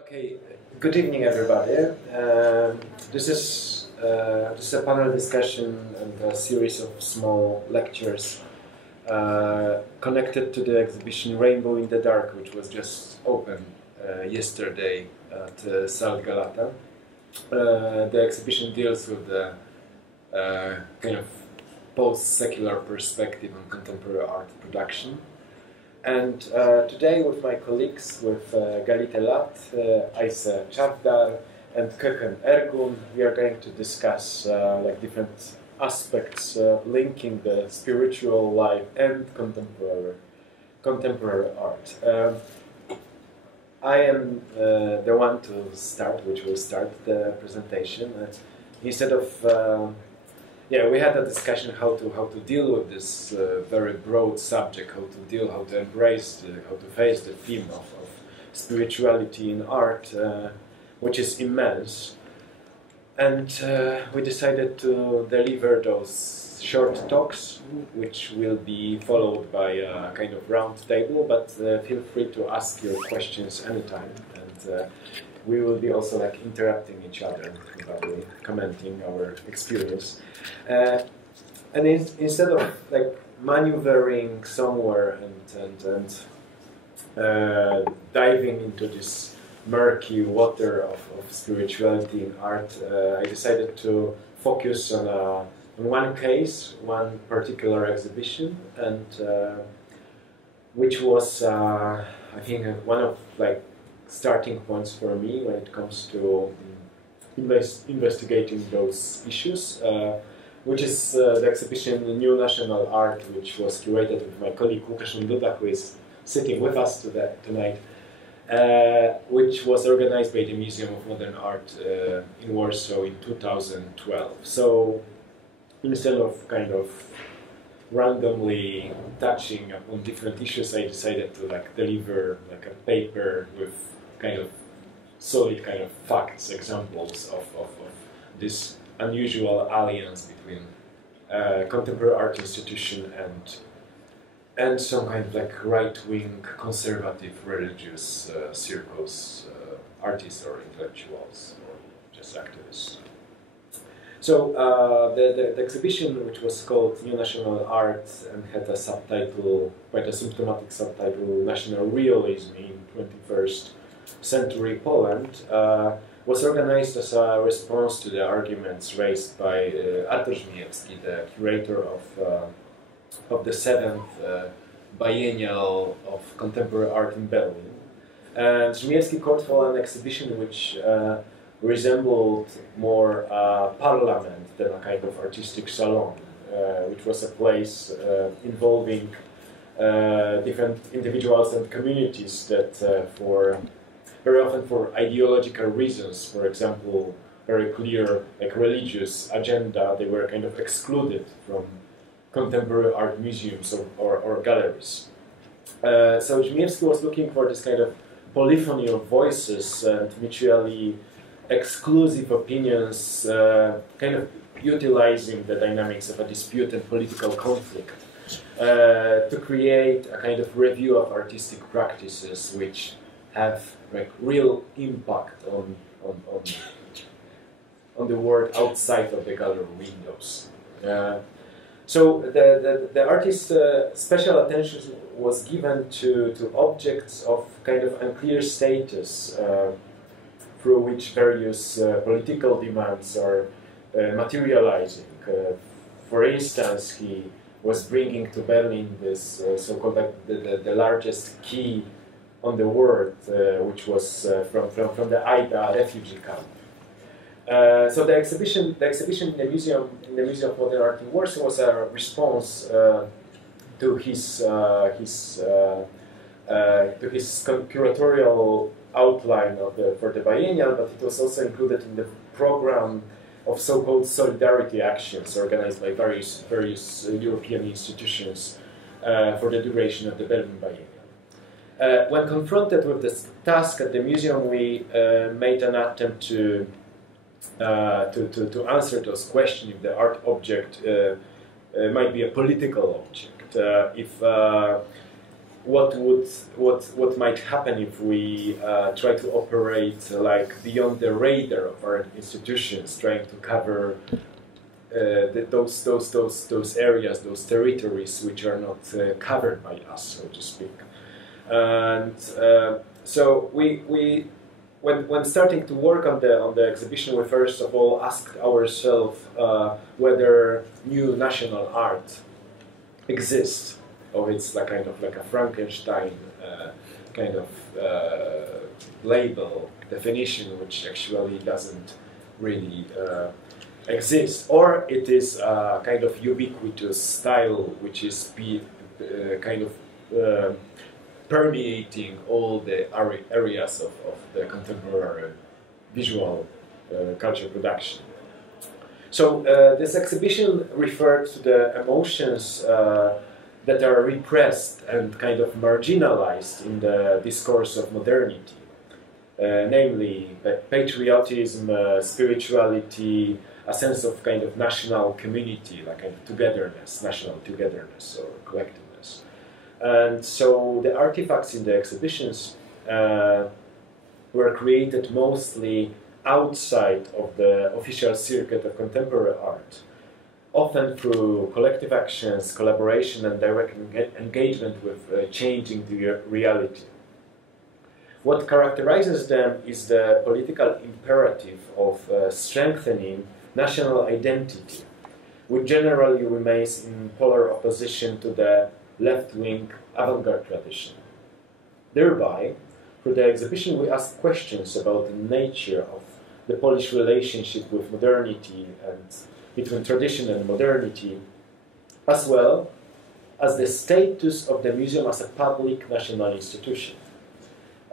Okay, good evening, everybody. This is a panel discussion and a series of small lectures connected to the exhibition Rainbow in the Dark, which was just opened yesterday at SALT Galata. The exhibition deals with the kind of post-secular perspective on contemporary art production. And today, with my colleagues, with Galit Eilat, Ayşe, Çavdar, and Köken, Ergun, we are going to discuss like different aspects linking the spiritual life and contemporary art. I am the one to start, which will start the presentation. Instead of we had a discussion how to deal with this very broad subject, how to embrace, how to face the theme of spirituality in art, which is immense. And we decided to deliver those short talks, which will be followed by a kind of round table, but feel free to ask your questions anytime. And we will be also like interrupting each other, probably commenting our experience. And instead of like maneuvering somewhere and diving into this murky water of spirituality in art, I decided to focus on one case, one particular exhibition, and which was I think one of like starting points for me when it comes to investigating those issues, which is the exhibition New National Art, which was curated with my colleague who is sitting with us tonight, which was organized by the Museum of Modern Art in Warsaw in 2012. So instead of kind of randomly touching upon different issues, I decided to like deliver like a paper with kind of solid kind of facts, examples of this unusual alliance between contemporary art institution and some kind of like right-wing conservative religious circles, artists or intellectuals or just activists. So the exhibition, which was called New National Art and had a subtitle, quite a symptomatic subtitle, National Realism in 21st Century Poland, was organized as a response to the arguments raised by Artur Żmijewski, the curator of the 7th Biennial of Contemporary Art in Berlin. And Żmijewski called for an exhibition which resembled more a parliament than a kind of artistic salon, which was a place involving different individuals and communities that very often for ideological reasons, for example, very clear like religious agenda, they were kind of excluded from contemporary art museums or galleries. So Żmijewski was looking for this kind of polyphony of voices and mutually exclusive opinions, kind of utilizing the dynamics of a dispute and political conflict to create a kind of review of artistic practices which have like real impact on the world outside of the gallery windows. So the artist's special attention was given to objects of kind of unclear status through which various political demands are materializing. For instance, he was bringing to Berlin this so-called the largest key on the world, which was from the Aida refugee camp. So the exhibition in the Museum of Modern Art in Warsaw was a response to his curatorial outline for the biennial, but it was also included in the program of so-called solidarity actions organized by various European institutions for the duration of the Berlin biennial. When confronted with this task at the museum, we made an attempt to answer those questions if the art object might be a political object. what might happen if we try to operate like beyond the radar of our institutions, trying to cover those areas, those territories which are not covered by us, so to speak. And so when starting to work on the exhibition, we first of all asked ourselves whether new national art exists, or it's like kind of like a Frankenstein kind of label definition, which actually doesn't really exist, or it is a kind of ubiquitous style which is kind of permeating all the areas of the contemporary visual culture production. So this exhibition referred to the emotions that are repressed and kind of marginalized in the discourse of modernity, namely patriotism, spirituality, a sense of kind of national community, like kind of togetherness, national togetherness or collectiveness. And so the artifacts in the exhibitions were created mostly outside of the official circuit of contemporary art, often through collective actions, collaboration, and direct engagement with changing the reality. What characterizes them is the political imperative of strengthening national identity, which generally remains in polar opposition to the left-wing avant-garde tradition. Thereby, through the exhibition, we ask questions about the nature of the Polish relationship with modernity and between tradition and modernity, as well as the status of the museum as a public national institution.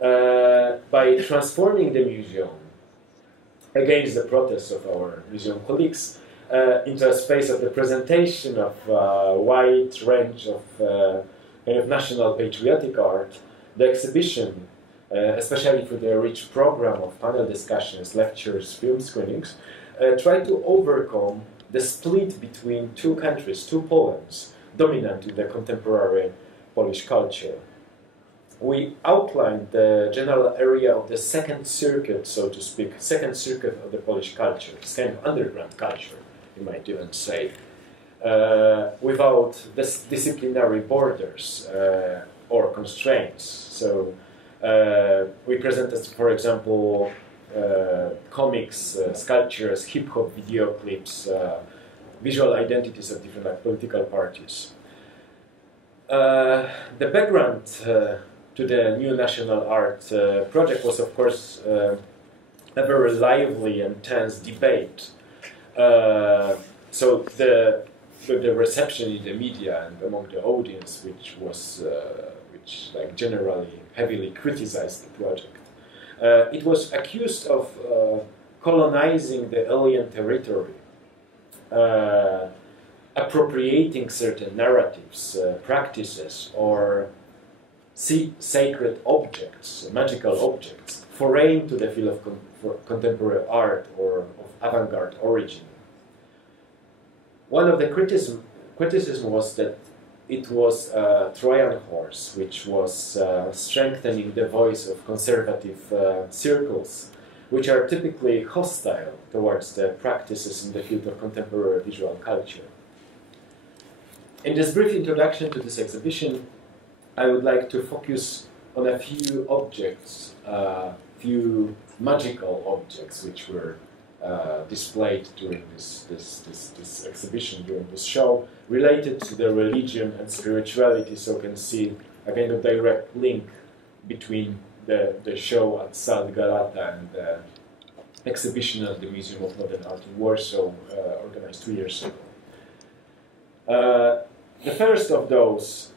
By transforming the museum, against the protests of our museum colleagues, into a space of the presentation of a wide range of kind of national patriotic art, the exhibition, especially through the rich program of panel discussions, lectures, film screenings, try to overcome the split between two countries, two Polands, dominant in the contemporary Polish culture. We outlined the general area of the second circuit, so to speak, second circuit of the Polish culture, this kind of underground culture, you might even say, without disciplinary borders or constraints. So we presented, for example, comics, sculptures, hip-hop video clips, visual identities of different political parties. The background to the new national art project was, of course, a very lively and tense debate. So the reception in the media and among the audience, which like generally heavily criticized the project, it was accused of colonizing the alien territory, appropriating certain narratives, practices, or sacred objects, magical objects, foreign to the field of contemporary art or of avant-garde origin. One of the criticism was that it was a Trojan horse, which was strengthening the voice of conservative circles, which are typically hostile towards the practices in the field of contemporary visual culture. In this brief introduction to this exhibition, I would like to focus on a few objects, few magical objects which were displayed during this exhibition, during this show, related to the religion and spirituality, so you can see a kind of direct link between the show at SALT Galata and the exhibition at the Museum of Modern Art in Warsaw, organized 2 years ago. The first of those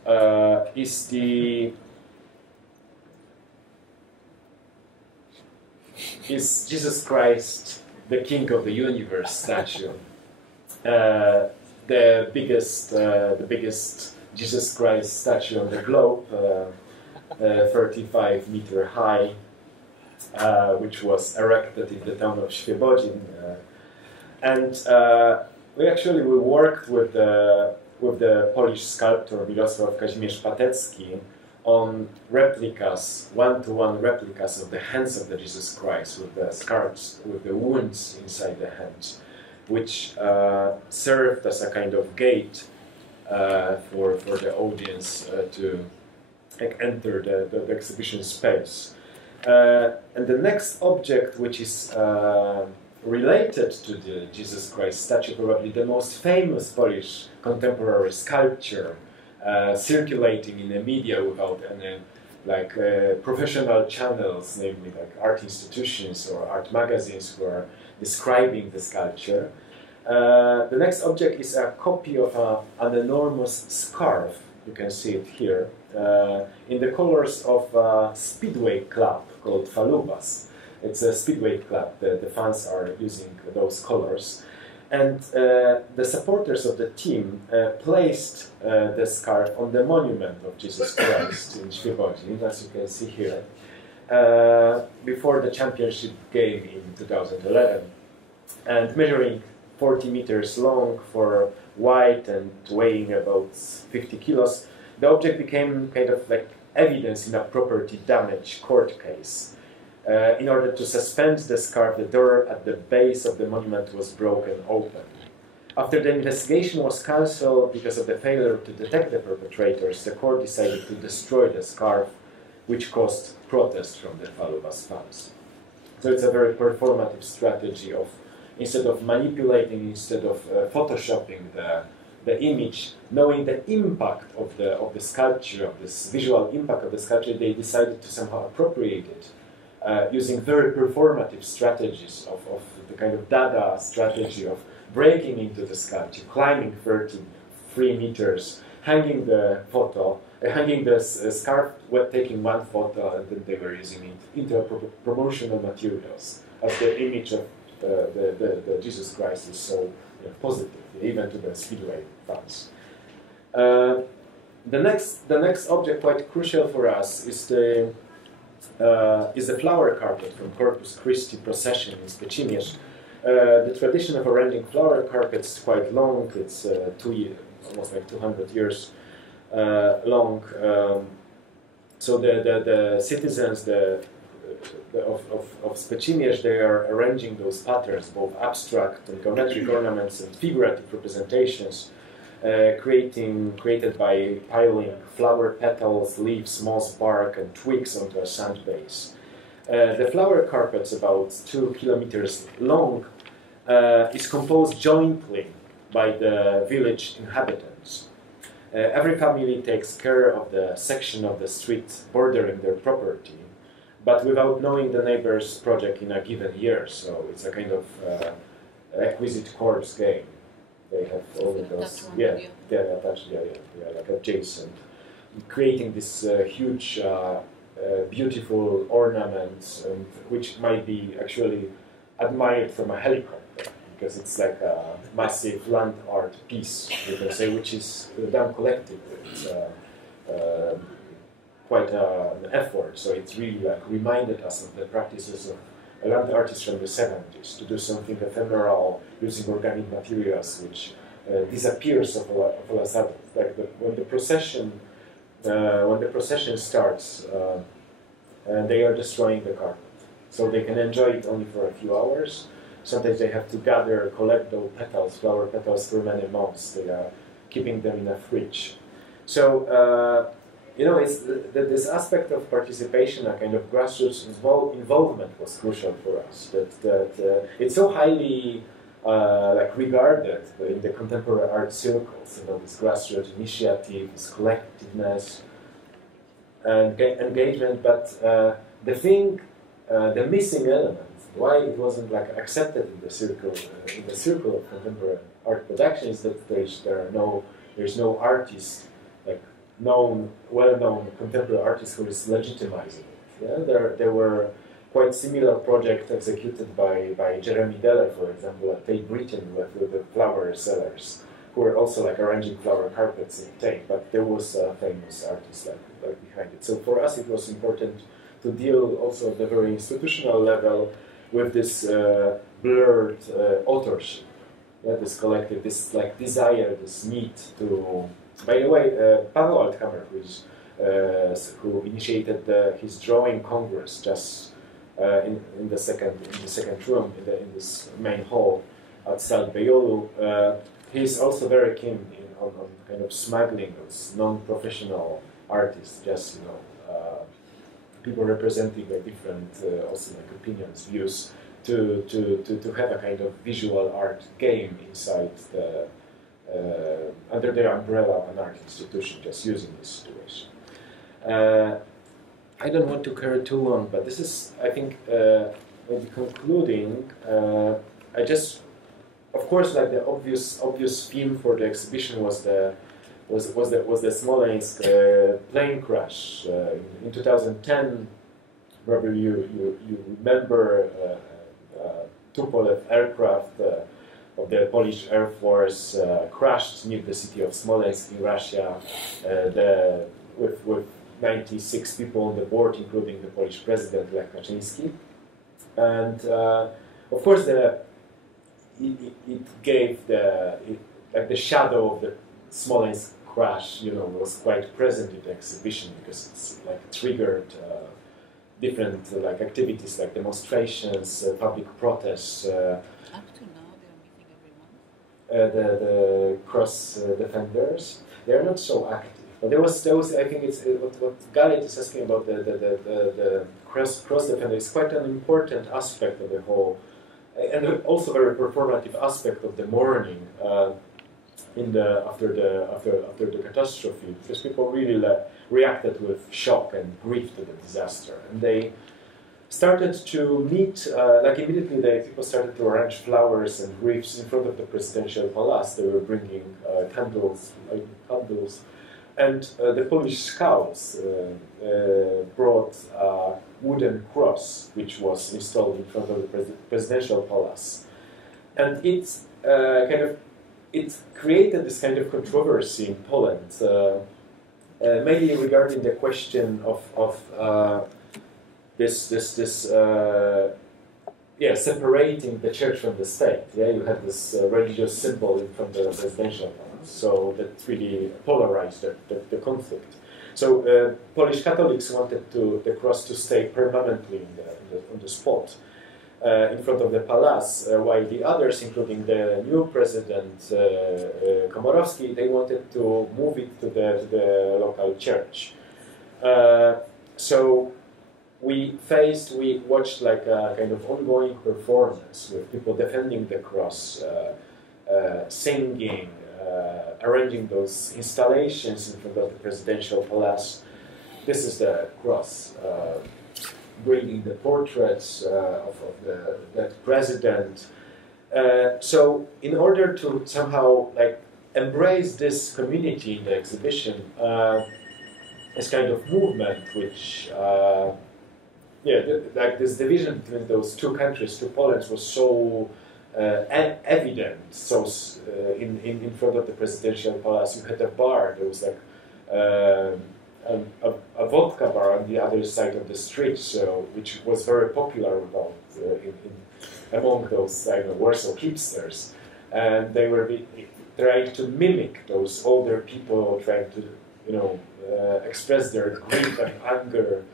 is Jesus Christ, the King of the Universe statue, the biggest Jesus Christ statue on the globe, 35-meter high, which was erected in the town of Świebodzin, and we worked with the Polish sculptor Mirosław Kazimierz Patecki on replicas, one-to-one replicas of the hands of the Jesus Christ, with the scars, with the wounds inside the hands, which served as a kind of gate for the audience to enter the exhibition space. And the next object, which is related to the Jesus Christ statue, probably the most famous Polish contemporary sculpture, circulating in the media without any professional channels, namely like art institutions or art magazines who are describing the sculpture. The next object is a copy of an enormous scarf. You can see it here, in the colors of a speedway club called Falubas. It's a speedway club. The fans are using those colors. And the supporters of the team placed the scarf on the monument of Jesus Christ in Świebodzin, as you can see here, before the championship game in 2011. And measuring 40 meters long for wide and weighing about 50 kilos, the object became kind of like evidence in a property damage court case. In order to suspend the scarf, the door at the base of the monument was broken open. After the investigation was cancelled because of the failure to detect the perpetrators, the court decided to destroy the scarf, which caused protest from the Falubas fans. So it's a very performative strategy of, instead of manipulating, instead of photoshopping the image, knowing the impact of the sculpture, of this visual impact of the sculpture, they decided to somehow appropriate it. Using very performative strategies of the kind of Dada strategy of breaking into the sculpture, climbing 33 meters, hanging the photo, hanging the scarf, taking one photo, and then they were using it into promotional materials, as the image of the Jesus Christ is so positive, even to the speedway fans. The next object, quite crucial for us, is the flower carpet from Corpus Christi procession in Specimierz. The tradition of arranging flower carpets is quite long. It's almost like 200 years long. So the citizens of Specimierz, they are arranging those patterns, both abstract and geometric ornaments and figurative representations, created by piling flower petals, leaves, moss, bark, and twigs onto a sand base. The flower carpet, about 2 kilometers long, is composed jointly by the village inhabitants. Every family takes care of the section of the street bordering their property, but without knowing the neighbor's project in a given year. So it's a kind of acquisite corpse game. They have all of those, attached, like adjacent, creating this huge, beautiful ornaments, and which might be actually admired from a helicopter, because it's like a massive land art piece, you can say, which is done collectively. It's quite an effort. So it's really like reminded us of the practices of land artists from the 70s to do something ephemeral using organic materials, which disappears of a sudden. Like when the procession starts, they are destroying the carpet, so they can enjoy it only for a few hours. Sometimes they have to gather, collect those petals, flower petals, for many months. They are keeping them in a fridge. So. It's this aspect of participation, a kind of grassroots involvement, was crucial for us. That it's so highly regarded in the contemporary art circles. This grassroots initiative, this collectiveness, and engagement. But the missing element, why it wasn't accepted in the circle of contemporary art production, is that there's no artist well-known contemporary artist who is legitimizing it. Yeah? There were quite similar projects executed by Jeremy Deller, for example, at Tate Britain with the flower sellers, who were also arranging flower carpets in Tate, but there was a famous artist behind it. So for us it was important to deal also at the very institutional level with this blurred authorship, this collective, this desire, this need to. By the way, Paweł Althammer, who is who initiated his drawing congress just in the second room in this main hall at SALT Galata. He's also very keen on kind of smuggling those non-professional artists, just people representing different also opinions, views, to have a kind of visual art game inside the under the umbrella of an art institution, just using this situation. I don't want to carry too long, but this is, I think, maybe concluding. I just, of course, like the obvious theme for the exhibition was the Smolensk plane crash in 2010. Probably you remember Tupolev aircraft of the Polish Air Force crashed near the city of Smolensk in Russia, with 96 people on the board, including the Polish president Lech Kaczyński. And of course, it gave the shadow of the Smolensk crash, was quite present in the exhibition, because it's like triggered different activities like demonstrations, public protests. Up to now, they're meeting every month. The cross defenders, they're not so active. But there was I think it's what Galit is asking about the cross defender is quite an important aspect of the whole, and also very performative aspect of the mourning after the catastrophe, because people really reacted with shock and grief to the disaster, and they started to meet immediately. People started to arrange flowers and wreaths in front of the presidential palace. They were bringing candles, and the Polish scouts brought a wooden cross, which was installed in front of the presidential palace, and it created this kind of controversy in Poland, maybe regarding the question of separating the church from the state. Yeah, you had this religious symbol in front of the presidential palace, so that really polarized the conflict. So Polish Catholics wanted the cross to stay permanently on the spot in front of the palace, while the others, including the new president Komorowski, they wanted to move it to the local church. So we watched like a kind of ongoing performance with people defending the cross, singing, arranging those installations in front of the presidential palace. This is the cross, bringing the portraits of that president. So in order to somehow embrace this community in the exhibition, this kind of movement, which this division between those two countries, two Polands, was so evident. So in front of the presidential palace, you had a bar. There was a vodka bar on the other side of the street, which was very popular among those Warsaw hipsters, and they were trying to mimic those older people, trying to express their grief and anger,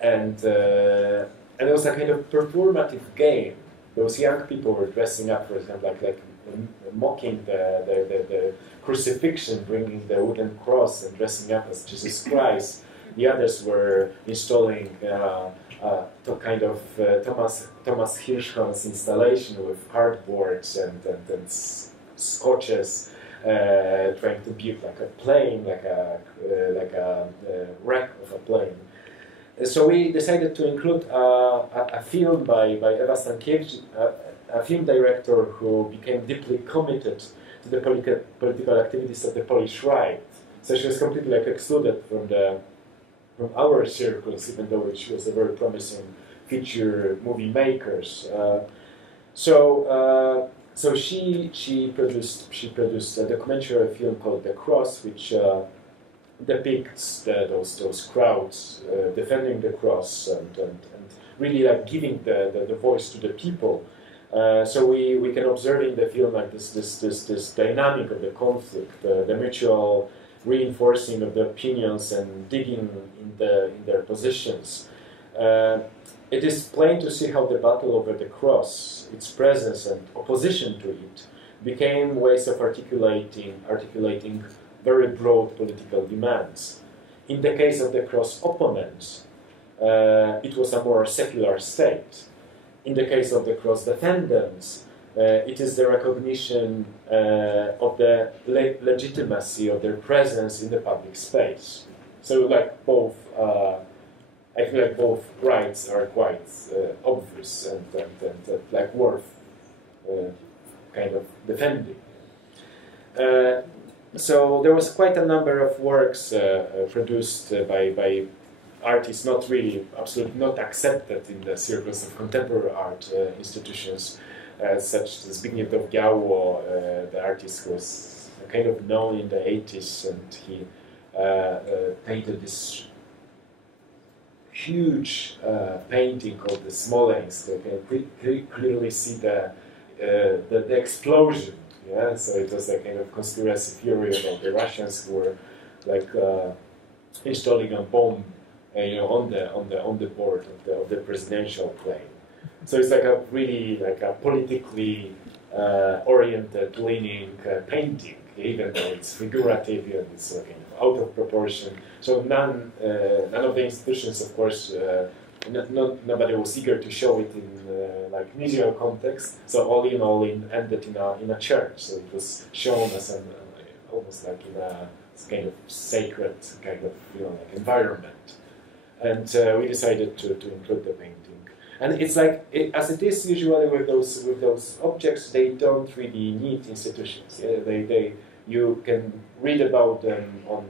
and it was a kind of performative game. Those young people were dressing up, for example, like mocking the crucifixion, bringing the wooden cross and dressing up as Jesus Christ. The others were installing kind of Thomas Hirschhorn's installation with cardboards and scotches, trying to build like a plane, like a wreck of a plane. So we decided to include a film by Eva Stankiewicz, a film director who became deeply committed to the political activities of the Polish right. So she was completely excluded from our circles, even though she was a very promising feature movie maker. So she produced a documentary film called The Cross, which depicts those crowds defending the cross and really giving the voice to the people. So we can observe in the film this dynamic of the conflict, the mutual reinforcing of the opinions and digging in their positions. It is plain to see how the battle over the cross, its presence and opposition to it, became ways of articulating very broad political demands. In the case of the cross opponents, it was a more secular state. In the case of the cross defendants, it is the recognition of the legitimacy of their presence in the public space. So, like both, I feel like both rights are quite obvious and like worth kind of defending. So there was quite a number of works produced by artists not really, absolutely not accepted in the circles of contemporary art institutions, such as Zbigniew Biało, the artist was kind of known in the 80s, and he painted this huge painting called the Smolensk. You can clearly see the explosion. Yeah, so it was a kind of conspiracy theory about the Russians who were like installing a bomb, on the board of the presidential plane. So it's like a really like a politically oriented, leaning painting, even though it's figurative and it's kind of out of proportion. So none of the institutions, of course, nobody was eager to show it in like museum context. So all in all, it ended in a church. So it was shown as almost like in a kind of sacred kind of like environment. And we decided to include the painting. And it's like as it is usually with those objects, they don't really need institutions. Yeah? You can read about them on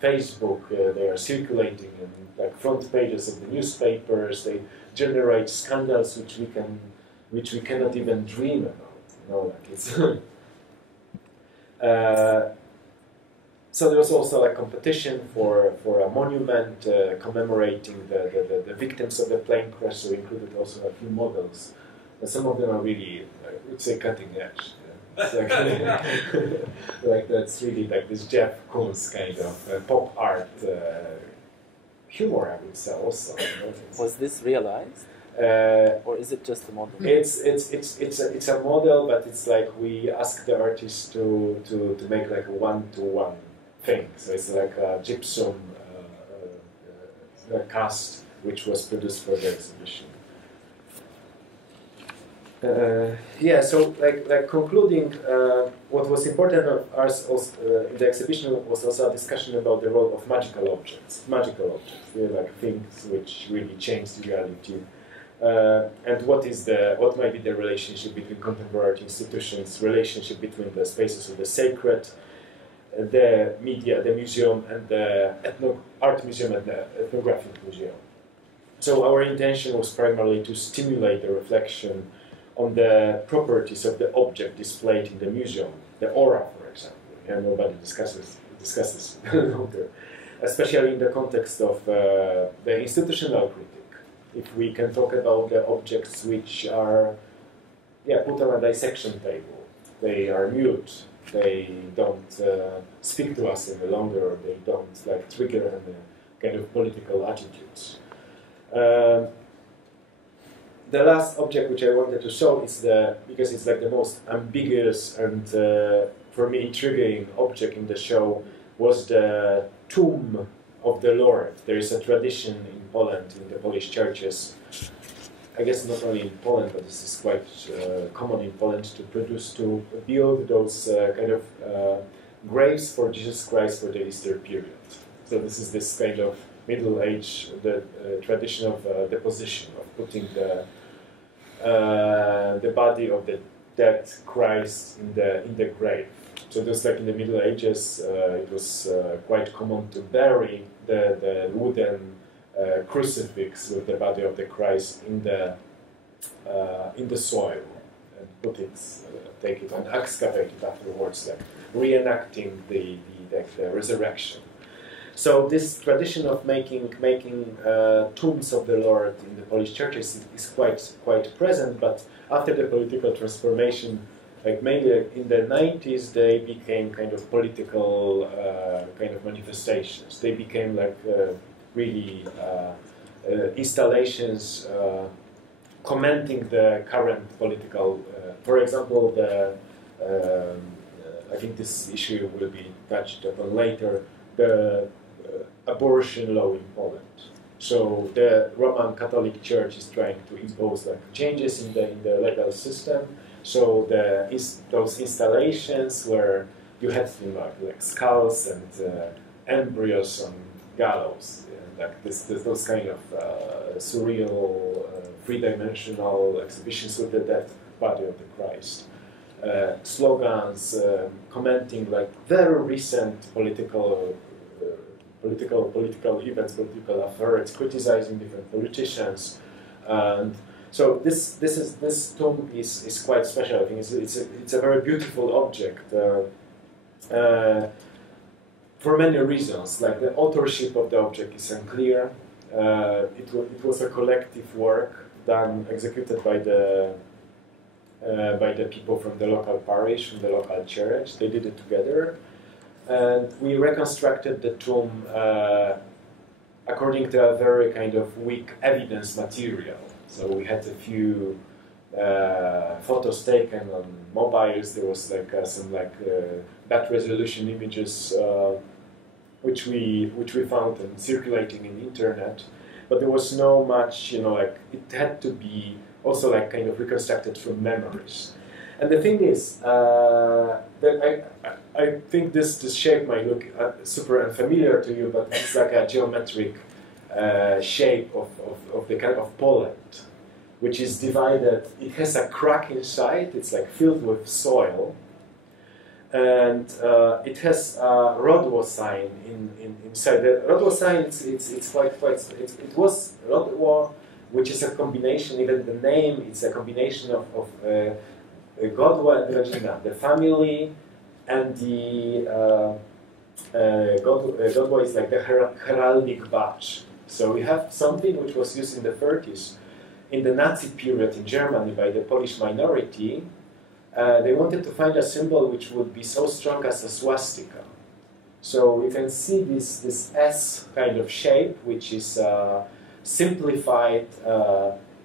Facebook. They are circulating in like front pages of the newspapers. They generate scandals which we cannot even dream about. Like it's so there was also a competition for a monument commemorating the victims of the plane crash. So we included also a few models. And some of them are really, I would say, cutting edge. Yeah. Like that's really like this Jeff Koons kind of pop art humor, I would say also. Was this realized? Or is it just a model? It's a model, but it's like we ask the artist to make like a one-to-one thing. So it's like a gypsum cast which was produced for the exhibition. So like concluding, what was important of us also, in the exhibition was also a discussion about the role of magical objects, like things which really change the reality, and what might be the relationship between contemporary art institutions, relationship between the spaces of the sacred, the media, the museum, and the art museum and the ethnographic museum. So our intention was primarily to stimulate the reflection on the properties of the object displayed in the museum, the aura, for example. And nobody discusses longer, especially in the context of the institutional critique. If we can talk about the objects which are, put on a dissection table, they are mute, they don't speak to us any longer, they don't like trigger any kind of political attitudes. The last object which I wanted to show is because it's like the most ambiguous and for me intriguing object in the show was the tomb of the Lord. There is a tradition in Poland, in the Polish churches, I guess not only in Poland, but this is quite common in Poland, to build those kind of graves for Jesus Christ for the Easter period. So this is this kind of Middle Age, the tradition of deposition, of putting the body of the dead Christ in the grave. So just like in the Middle Ages, it was quite common to bury the wooden crucifix with the body of the Christ in the soil and put it, take it and excavate it afterwards, like reenacting the resurrection. So this tradition of making tombs of the Lord in the Polish churches is quite present. But after the political transformation, like mainly in the 90s, they became kind of political kind of manifestations. They became like really installations commenting the current political. For example, I think this issue will be touched upon later. The abortion law in Poland. So the Roman Catholic Church is trying to impose like changes in the legal system. So those installations where you had like skulls and embryos on gallows, like those kind of surreal, three-dimensional exhibitions with the dead body of the Christ. Slogans commenting like very recent political events, political affairs, criticizing different politicians, and so this tomb is quite special. I think it's a very beautiful object for many reasons. Like the authorship of the object is unclear. It was a collective work executed by the people from the local parish, from the local church. They did it together. And we reconstructed the tomb according to a very kind of weak evidence material. So we had a few photos taken on mobiles. There was like some bad resolution images which we found and circulating in the internet. But there was no much, like it had to be also like kind of reconstructed from memories. And the thing is that I think this shape might look super unfamiliar to you, but it's like a geometric shape of the kind of Poland, which is divided. It has a crack inside. It's like filled with soil, and it has a Rodło sign inside. The Rodło sign it was Rodło, which is a combination. Even the name, it's a combination of Godło and Rodzina, the family, and the Godło is like the heraldic badge. So we have something which was used in the 30s, in the Nazi period in Germany by the Polish minority. They wanted to find a symbol which would be so strong as a swastika. So you can see this S kind of shape, which is a simplified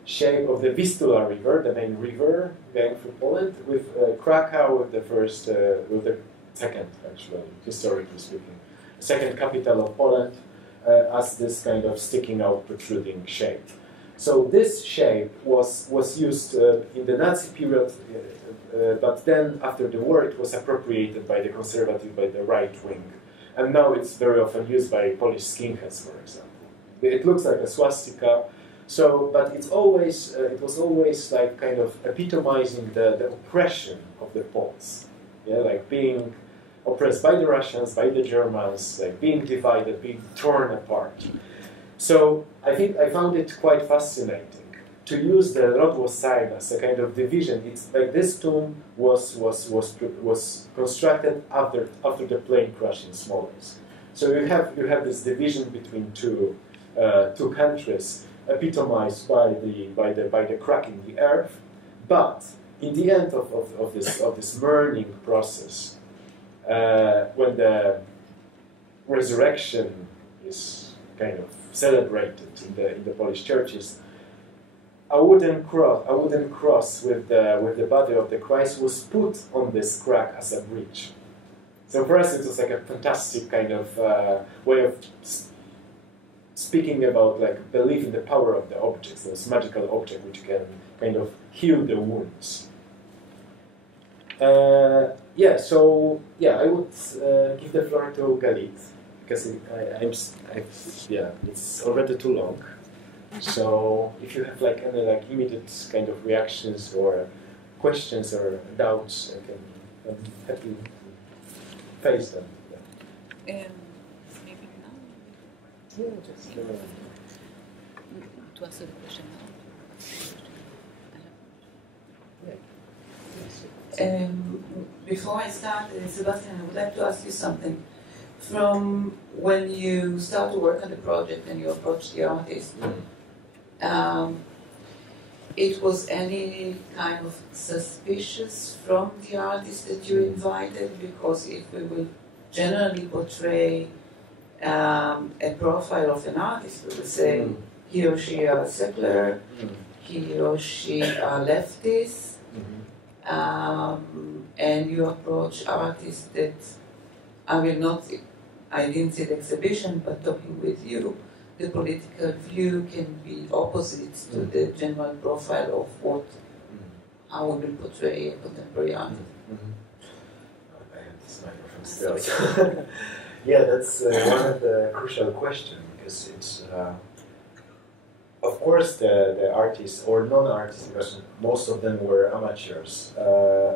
shape of the Vistula River, the main river going through Poland, with Krakow with the second, actually, historically speaking, second capital of Poland, as this kind of sticking out, protruding shape. So this shape was used in the Nazi period, but then after the war it was appropriated by the conservative, by the right wing, and now it's very often used by Polish skinheads, for example. It looks like a swastika. So, but it was always like kind of epitomizing the oppression of the Poles, yeah, like being oppressed by the Russians, by the Germans, like being divided, being torn apart. So I think I found it quite fascinating to use the Rodło sign as a kind of division. It's like this tomb was constructed after the plane crash in Smolensk. So you have this division between two countries, epitomized by the crack in the earth, but in the end of this mourning process, when the resurrection is kind of celebrated in the Polish churches, a wooden cross with the body of the Christ was put on this crack as a bridge. So for us, it was like a fantastic kind of way of speaking about like belief in the power of the objects, this magical object which can kind of heal the wounds. I would give the floor to Galit, because it's already too long. So if you have like any like immediate kind of reactions or questions or doubts, I'm happy to face them. Maybe now? Yeah, just to answer the question now. Before I start, Sebastian, I would like to ask you something. From when you start to work on the project and you approach the artist, it was any kind of suspicious from the artist that you invited, because if we will generally portray a profile of an artist, we will say he or she are secular, he or she are leftist, and you approach artists that I didn't see the exhibition, but talking with you, the political view can be opposite to the general profile of how we will portray a contemporary artist. I have this microphone still. Yeah, that's one of the crucial questions, because it's, of course, the artists or non-artists, because most of them were amateurs,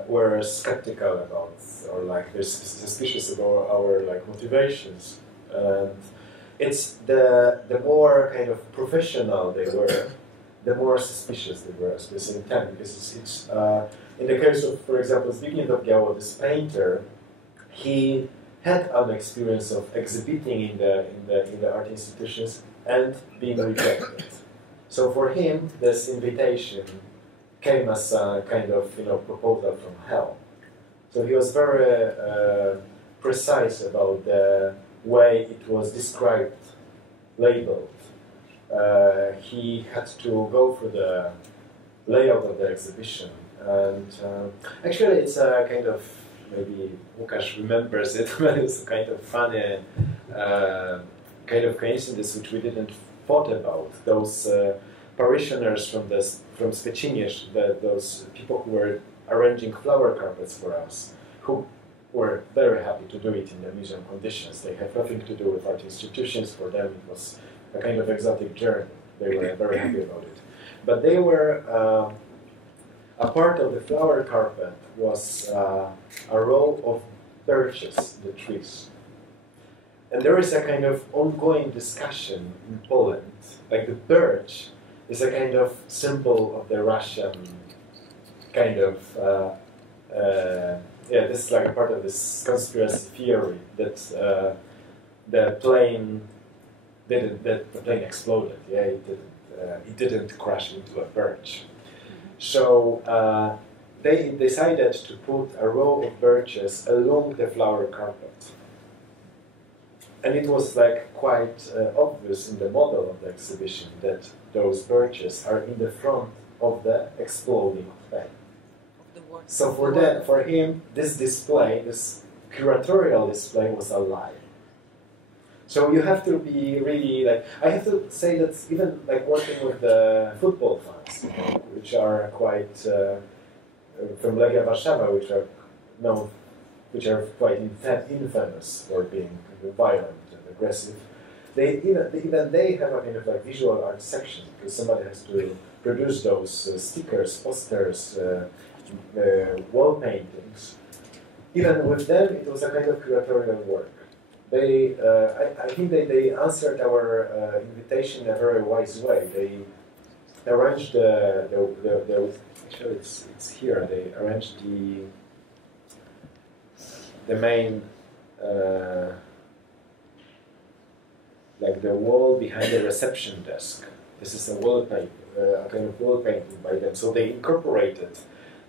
were skeptical about, or like they're suspicious about our like motivations. And it's the more kind of professional they were, the more suspicious they were at the same time, because it's in the case of, for example, Zbigniew Biało, this painter, he had an experience of exhibiting in the art institutions and being rejected. So for him, this invitation came as a kind of proposal from hell. So he was very precise about the way it was described, labeled. He had to go through the layout of the exhibition, and actually it's a kind of, maybe Łukasz remembers it, but it's a kind of funny kind of coincidence which we didn't thought about. Those parishioners from Szczecin, those people who were arranging flower carpets for us, who were very happy to do it in the museum conditions. They had nothing to do with art institutions. For them it was a kind of exotic journey. They were very happy about it. But they were, a part of the flower carpet was a row of birches, the trees. And there is a kind of ongoing discussion in Poland. Like the birch is a kind of symbol of the Russian kind of, this is like part of this conspiracy theory that the plane exploded. Yeah, it didn't crash into a birch. So they decided to put a row of birches along the flower carpet. And it was like quite obvious in the model of the exhibition that those birches are in the front of the exploding plane. So for him, this display, this curatorial display, was a lie. So you have to be really like, I have to say that even like working with the football fans, which are quite from Legia Warszawa, which are known, which are quite infamous for being violent and aggressive. Even they have a kind of like visual art section, because somebody has to produce those stickers, posters, wall paintings. Even with them, it was a kind of curatorial work. They, I think they answered our invitation in a very wise way. They arranged actually it's here. They arranged the main like the wall behind the reception desk. This is a wallpaper, a kind of wall painting by them. So they incorporated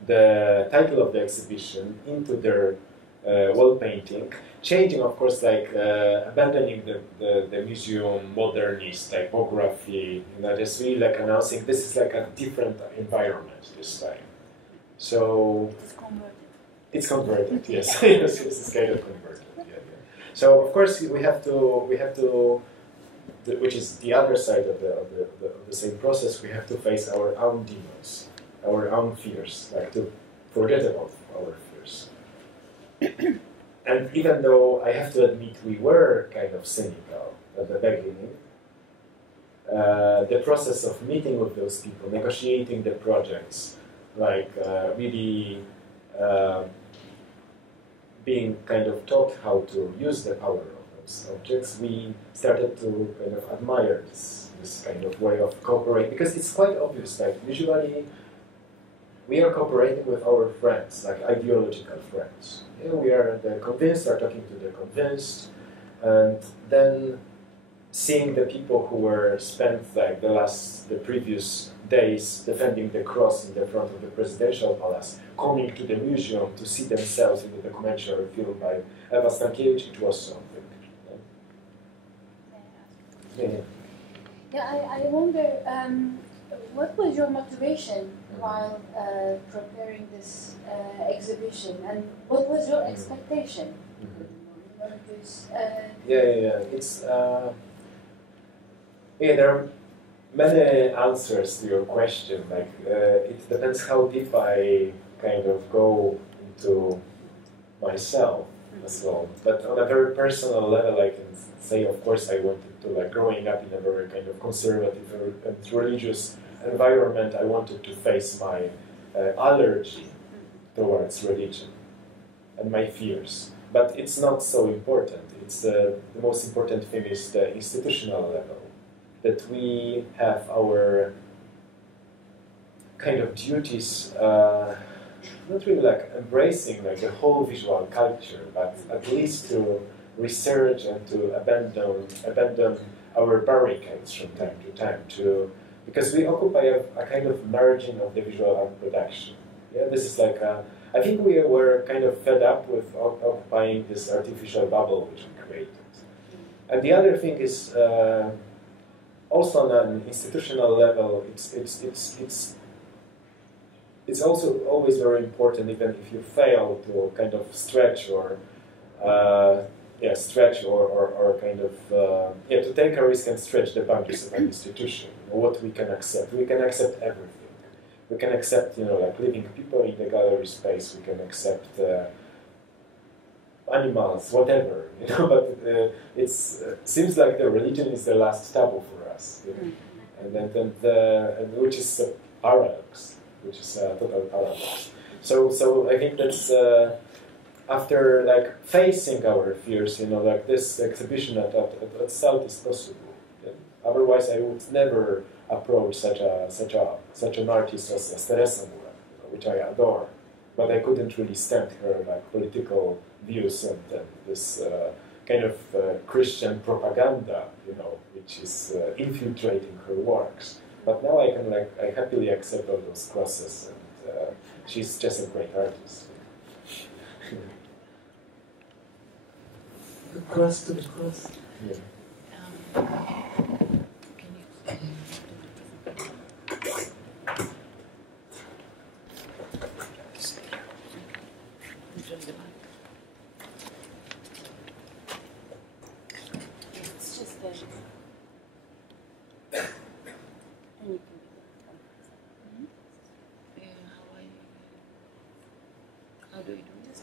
the title of the exhibition into their wall painting, changing, of course, like abandoning the museum modernist typography, just really like announcing this is like a different environment this time. So it's converted, yes, yes, it's kind of converted. Yeah, yeah. So of course we have to, which is the other side of the same process. We have to face our own demons, our own fears, like to forget about our fears. And even though I have to admit we were kind of cynical at the beginning, the process of meeting with those people, negotiating the projects, like really being kind of taught how to use the power of those objects, we started to kind of admire this kind of way of cooperating, because it's quite obvious, like usually we are cooperating with our friends, like ideological friends. You know, we are the convinced are talking to the convinced, and then seeing the people who were spent like the previous days defending the cross in the front of the presidential palace, coming to the museum to see themselves in the documentary film by Sebastian Cichocki, it was something. I wonder, what was your motivation while preparing this exhibition, and what was your expectation? It's there are many answers to your question. Like it depends how deep I kind of go into myself as well. But on a very personal level, I can say, of course, I wanted to, like, growing up in a very kind of conservative and religious environment, I wanted to face my allergy towards religion and my fears. But it's not so important. It's the most important thing is the institutional level, that we have our kind of duties, not really like embracing like the whole visual culture, but at least to research and to abandon our barricades from time to time, because we occupy a kind of margin of the visual art production. Yeah, this is like I think we were kind of fed up with occupying this artificial bubble which we created. And the other thing is also on an institutional level, it's also always very important, even if you fail to kind of stretch or kind of to take a risk and stretch the boundaries of an institution. What we can accept. We can accept everything. We can accept, like living people in the gallery space. We can accept animals, whatever. But it seems like the religion is the last taboo for us, and which is a paradox, which is a total paradox. So I think that's after like facing our fears, like this exhibition at SALT is possible. Yeah? Otherwise, I would never approach such an artist as Teresa, which I adore, but I couldn't really stand her like political views and this kind of Christian propaganda, which is infiltrating her works. But now I happily accept all those crosses, and she's just a great artist. The cross to the cross. Yeah. It's just how do you do this?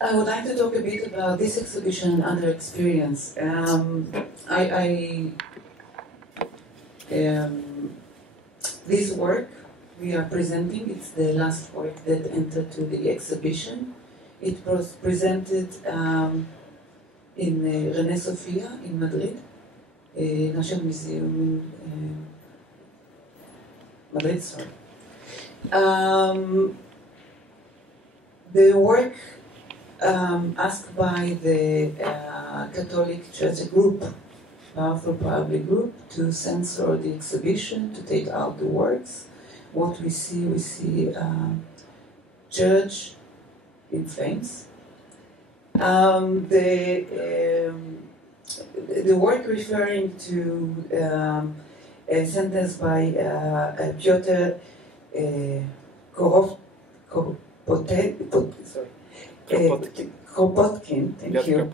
I would like to talk a bit about this exhibition and other experience. This work we are presenting, it's the last work that entered to the exhibition. It was presented in René Sofia in Madrid, National Museum in Madrid, sorry. The work asked by the Catholic Church group, powerful public group, to censor the exhibition, to take out the works. What we see church in flames. The work referring to a sentence by Piotr Kropotkin, thank you.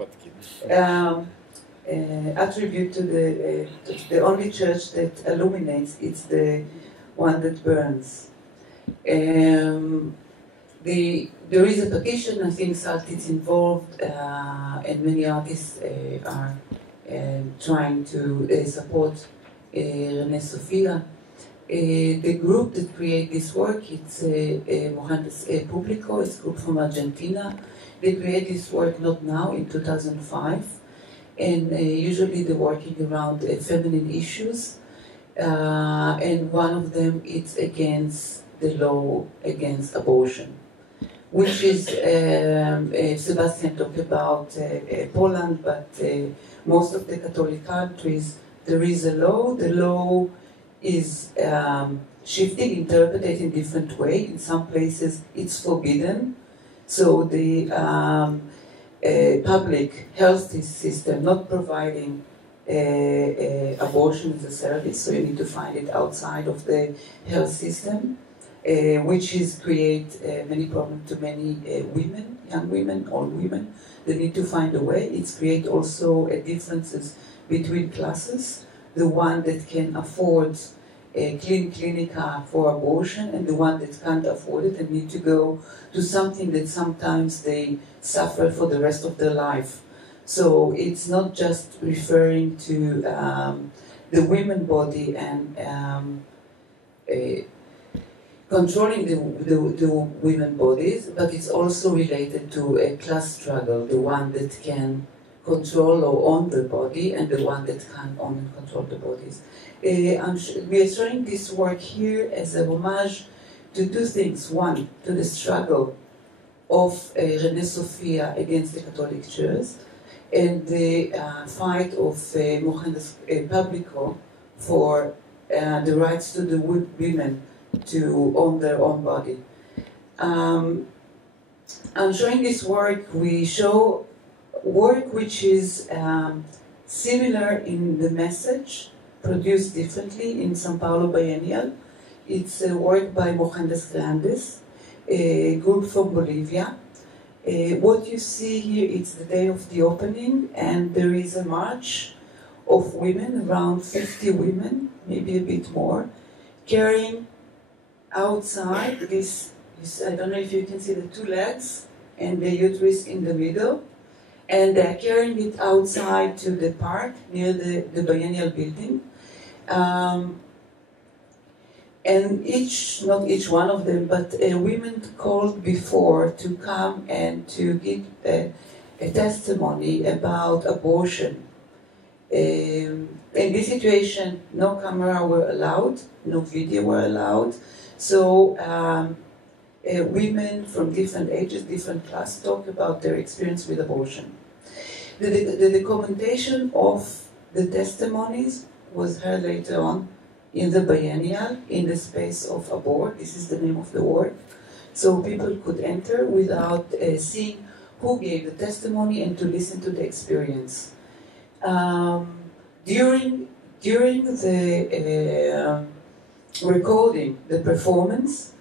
Attribute to the only church that illuminates, it's the one that burns. There is a petition, I think SALT is involved, and many artists are trying to support René Sofia. The group that created this work, it's Mohandes Publico, it's a group from Argentina. They created this work not now, in 2005, and usually they're working around feminine issues. and one of them is against the law against abortion, which is, Sebastian talked about Poland, but most of the Catholic countries, there is a law. The law is shifted, interpreted in different way. In some places it's forbidden. So the public health system not providing abortion as a service, so you need to find it outside of the health system, which is create many problems to many women, young women, old women. They need to find a way. It's create also differences between classes. The one that can afford a clinica for abortion and the one that can't afford it and need to go to something that sometimes they suffer for the rest of their life. So it's not just referring to the women body and controlling the women bodies, but it's also related to a class struggle, the one that can control or own the body and the one that can't own and control the bodies. We are showing this work here as a homage to two things. One, to the struggle of René Sofia against the Catholic Church, and the fight of Mohandas Publico for the rights to the women to own their own body. I'm showing this work. We show work which is similar in the message, produced differently in São Paulo Biennial. It's a work by Mohandas Grandes, a group from Bolivia. What you see here is the day of the opening, and there is a march of women, around 50 women, maybe a bit more, carrying outside this, I don't know if you can see the two legs and the uterus in the middle, and they're carrying it outside to the park near the Biennial building. And not each one of them, but women called before to come and to give a testimony about abortion. In this situation, no camera were allowed, no video were allowed, so women from different ages, different classes talk about their experience with abortion. The documentation of the testimonies was heard later on in the Biennial, in the space of abort. This is the name of the work. So people could enter without seeing who gave the testimony and to listen to the experience. During the recording, the performance,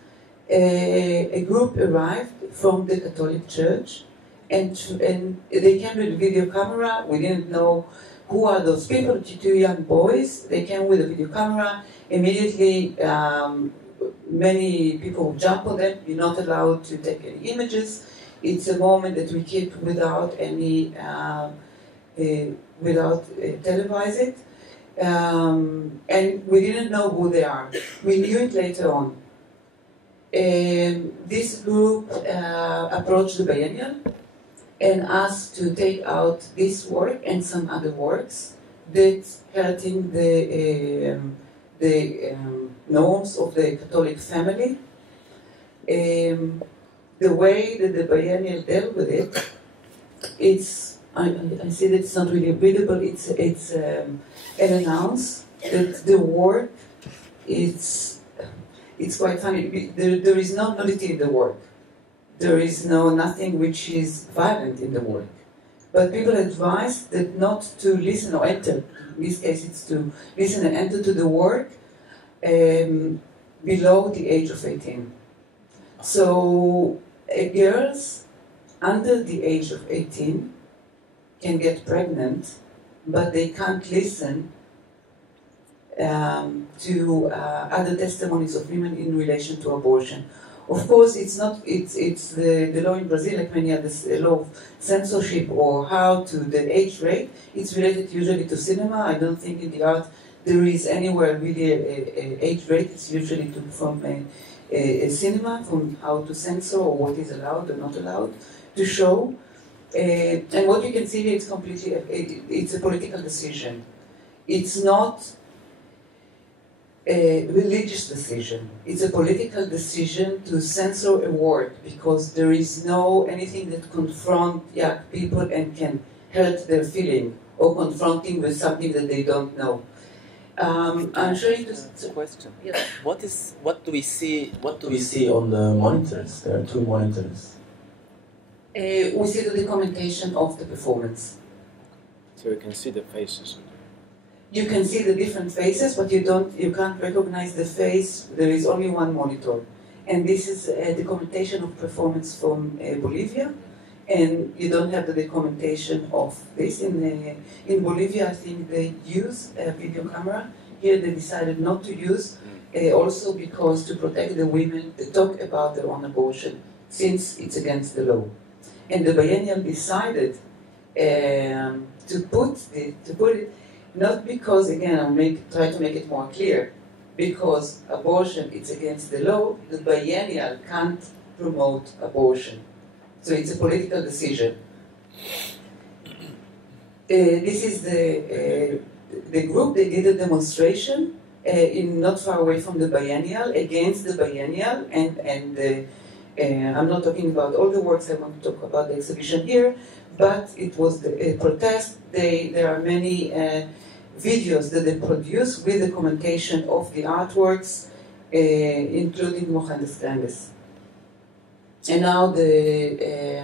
a group arrived from the Catholic Church, and they came with a video camera. We didn't know who are those people, two young boys. They came with a video camera. Immediately, many people jump on them. You're not allowed to take any images. It's a moment that we keep without any, televise it. And we didn't know who they are. We knew it later on. This group approached the Biennial and asked to take out this work and some other works that hurting the norms of the Catholic family. The way that the Biennial dealt with it, I see that it's not really readable. It's an announce that the work it's quite funny. There is no nudity in the work. There is nothing which is violent in the work. But people advised that not to listen or enter. In this case, it's to listen and enter to the work below the age of 18. So girls under the age of 18 can get pregnant, but they can't listen to other testimonies of women in relation to abortion. Of course, it's the law in Brazil, like many others, the law of censorship or how to the age rate. It's related usually to cinema. I don't think in the art there is anywhere really a age rate. It's usually from a cinema, from how to censor or what is allowed or not allowed to show. And what you can see here, it's a political decision. It's not a religious decision. It's a political decision to censor a work because there is no anything that confront young people and can hurt their feeling or confronting with something that they don't know. I'm showing this question. Yes. What do we see on the monitors? There are two monitors. We see the documentation of the performance. So you can see the faces. You can see the different faces, but you can't recognize the face. There is only one monitor, and this is a documentation of performance from Bolivia, and you don't have the documentation of this in Bolivia. I think they use a video camera. Here they decided not to use, also because to protect the women that talk about their own abortion, since it's against the law. And the biennial decided to put it. Not because, again, I'll try to make it more clear, because abortion is against the law, the biennial can't promote abortion. So it's a political decision. This is the group. They did a demonstration not far away from the biennial, against the biennial, and I'm not talking about all the works. I want to talk about the exhibition here, but it was a protest. There are many videos that they produce with the commentation of the artworks, including Mohandas Grandes. And now they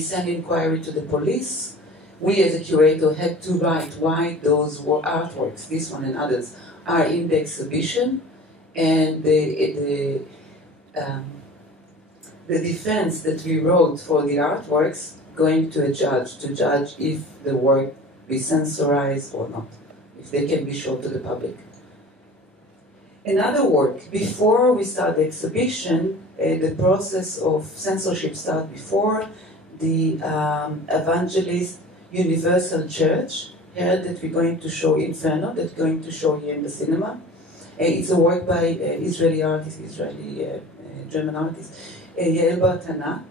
send inquiry to the police. We as a curator had to write why those artworks, this one and others, are in the exhibition, and the defense that we wrote for the artworks going to a judge to judge if the work be censorized or not, if they can be shown to the public. Another work, before we start the exhibition, the process of censorship starts before. The Evangelist Universal Church heard that we're going to show Inferno, that's going to show here in the cinema. It's a work by Israeli artist, German artist, Yael Bartana,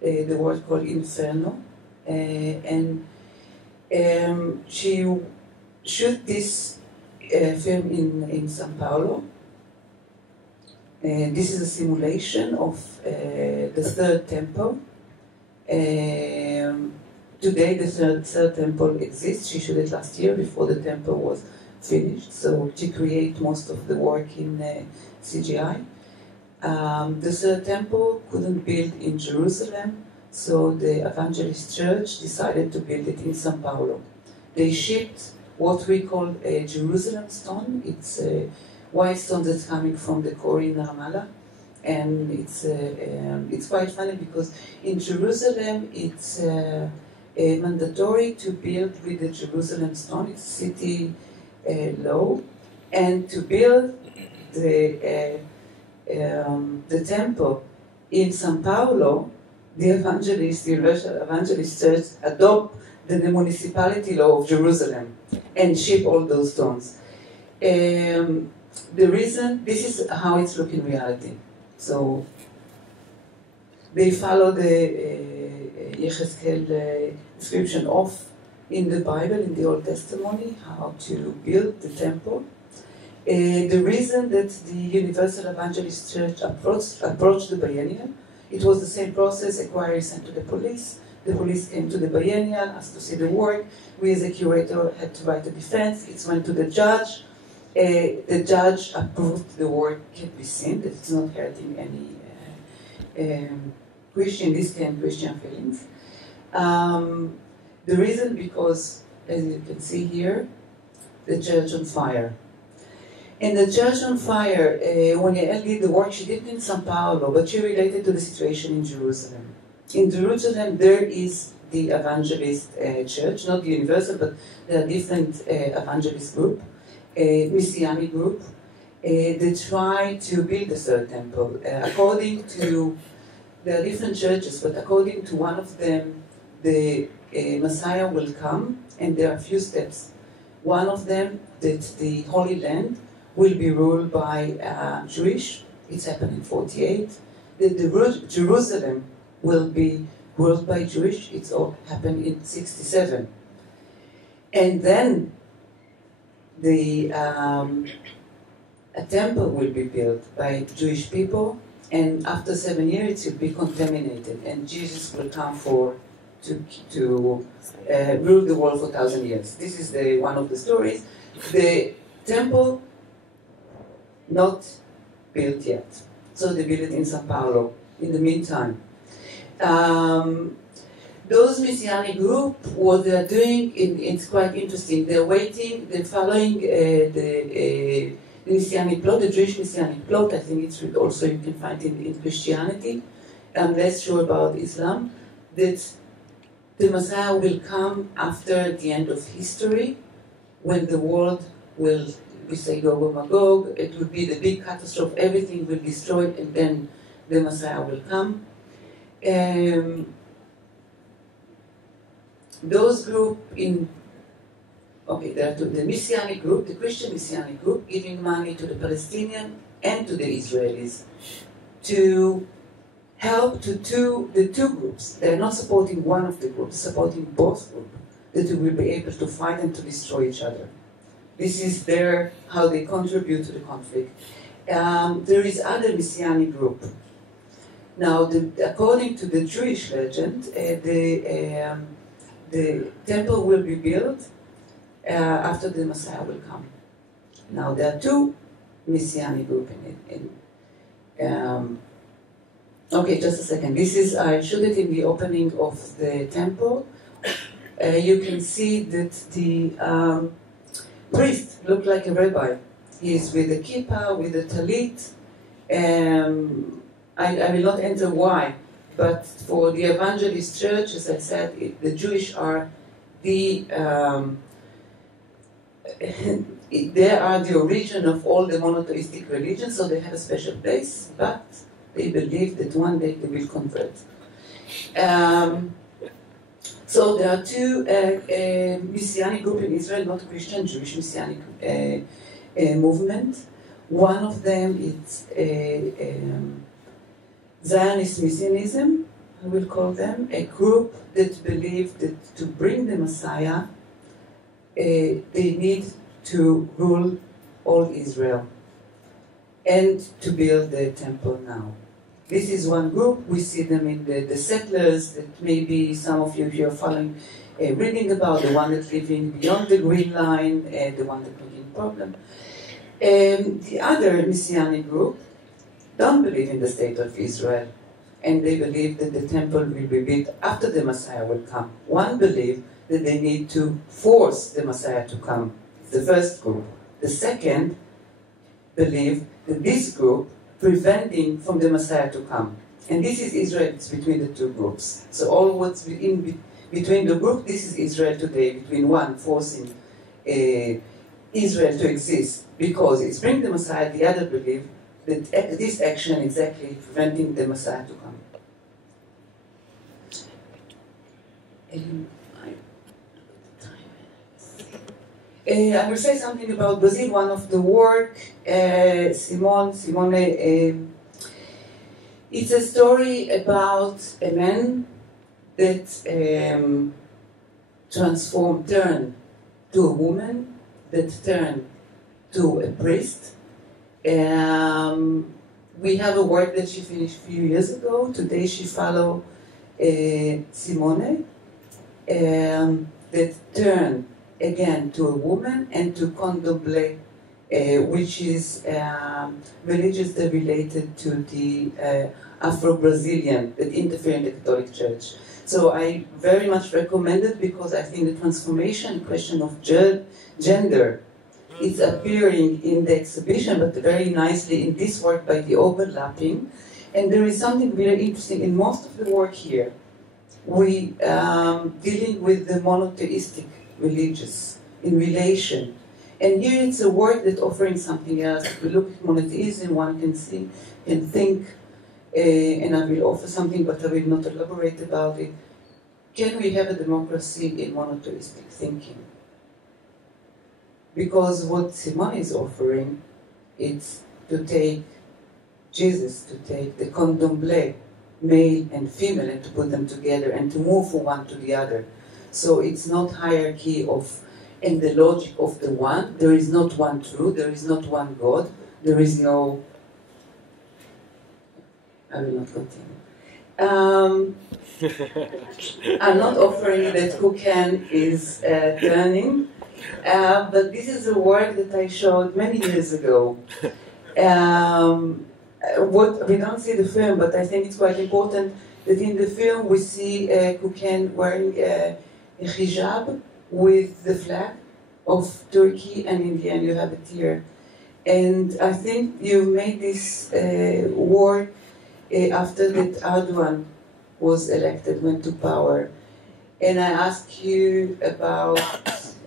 the work called Inferno. And she shot this film in São Paulo. This is a simulation of the third temple. Today the third temple exists. She shot it last year before the temple was finished, so she created most of the work in CGI. The third temple couldn't build in Jerusalem, so the Evangelist Church decided to build it in São Paulo. They shipped what we call a Jerusalem stone. It's a white stone that's coming from the quarry in Ramallah, and it's quite funny because in Jerusalem it's mandatory to build with the Jerusalem stone. It's city law, and to build the temple in São Paulo, the Universal Evangelist Church adopt the municipality law of Jerusalem and ship all those stones. The reason, this is how it's looking in reality. So they follow the Yechezkel description of in the Bible, in the Old Testimony, how to build the temple. The reason that the Universal Evangelist Church approached the biennial, it was the same process. Inquiry sent to the police. The police came to the biennial, asked to see the work. We as a curator had to write a defense. It went to the judge. The judge approved the work can be seen, that it's not hurting any Christian feelings. The reason, because, as you can see here, the church on fire. And the church on fire, when Yael did the work, she did it in São Paulo, but she related to the situation in Jerusalem. In Jerusalem, there is the Evangelist Church, not the Universal, but there are different evangelist groups, Messianic group. They try to build the third temple. According to, there are different churches, but according to one of them, the Messiah will come, and there are a few steps. One of them, that the Holy Land will be ruled by Jewish. It's happened in 48. That Jerusalem will be ruled by Jewish. It's all happened in 67. And then the a temple will be built by Jewish people, and after 7 years it will be contaminated, and Jesus will come to rule the world for 1,000 years. This is one of the stories. The temple not built yet, so they built it in Sao Paulo. In the meantime, those Messianic group, what they are doing, it's quite interesting. They're waiting, they're following the Messianic plot, the Jewish Messianic plot. I think it's also you can find in Christianity. I'm less sure about Islam. That the Messiah will come after the end of history, when the world will, we say Gog and Magog, it will be the big catastrophe, everything will be destroyed, and then the Messiah will come. Those group there are two, the Messianic group, the Christian Messianic group, giving money to the Palestinian and to the Israelis to help the two groups. They're not supporting one of the groups, supporting both groups, that they will be able to fight and to destroy each other. This is how they contribute to the conflict. There is other Messianic group. Now, according to the Jewish legend, the temple will be built after the Messiah will come. Now, there are two Messianic groups in it. Okay, just a second. I showed it in the opening of the temple. You can see that the priest looked like a rabbi. He is with a kippah, with a talit. I will not enter why, but for the evangelist church, as I said, the Jewish are they are the origin of all the monotheistic religions, so they have a special place, but they believe that one day they will convert. So there are two Messianic groups in Israel, not Christian, Jewish Messianic movement. One of them is Zionist Messianism, I will call them, a group that believe that to bring the Messiah, they need to rule all Israel and to build the temple now. This is one group. We see them in the settlers that maybe some of you here are following, reading about, the one that's living beyond the Green Line, the one that's making a problem. The other Messianic group don't believe in the state of Israel, and they believe that the temple will be built after the Messiah will come. One believes that they need to force the Messiah to come. It's the first group. The second believe that this group preventing from the Messiah to come. And this is Israel, it's between the two groups. So all what's between the group, this is Israel today, between one forcing Israel to exist because it's bringing the Messiah, the other believe that this action exactly preventing the Messiah to come. I will say something about Brazil, one of the work, Simone, it's a story about a man that turned to a woman, that turned to a priest. We have a work that she finished a few years ago. Today she followed Simone, that turned again to a woman and to condomble, which is religious that related to the Afro-Brazilian that interfere in the Catholic Church. So I very much recommend it because I think the transformation question of gender is appearing in the exhibition, but very nicely in this work by the overlapping. And there is something very interesting in most of the work here. We dealing with the monotheistic religious in relation. And here it's a work that offering something else. If we look at monotheism, one can see and think, and I will offer something, but I will not elaborate about it. Can we have a democracy in monotheistic thinking? Because what Simone is offering, it's to take Jesus, to take the condomble, male and female, and to put them together and to move from one to the other. So it's not hierarchy of, and the logic of the one. There is not one truth, there is not one God, there is no. I will not continue. I'm not offering that Köken is turning, but this is a work that I showed many years ago. What we don't see the film, but I think it's quite important that in the film we see Köken wearing a hijab with the flag of Turkey, and in the end you have a tear. And I think you made this work after that Ergun was elected, went to power. And I asked you about,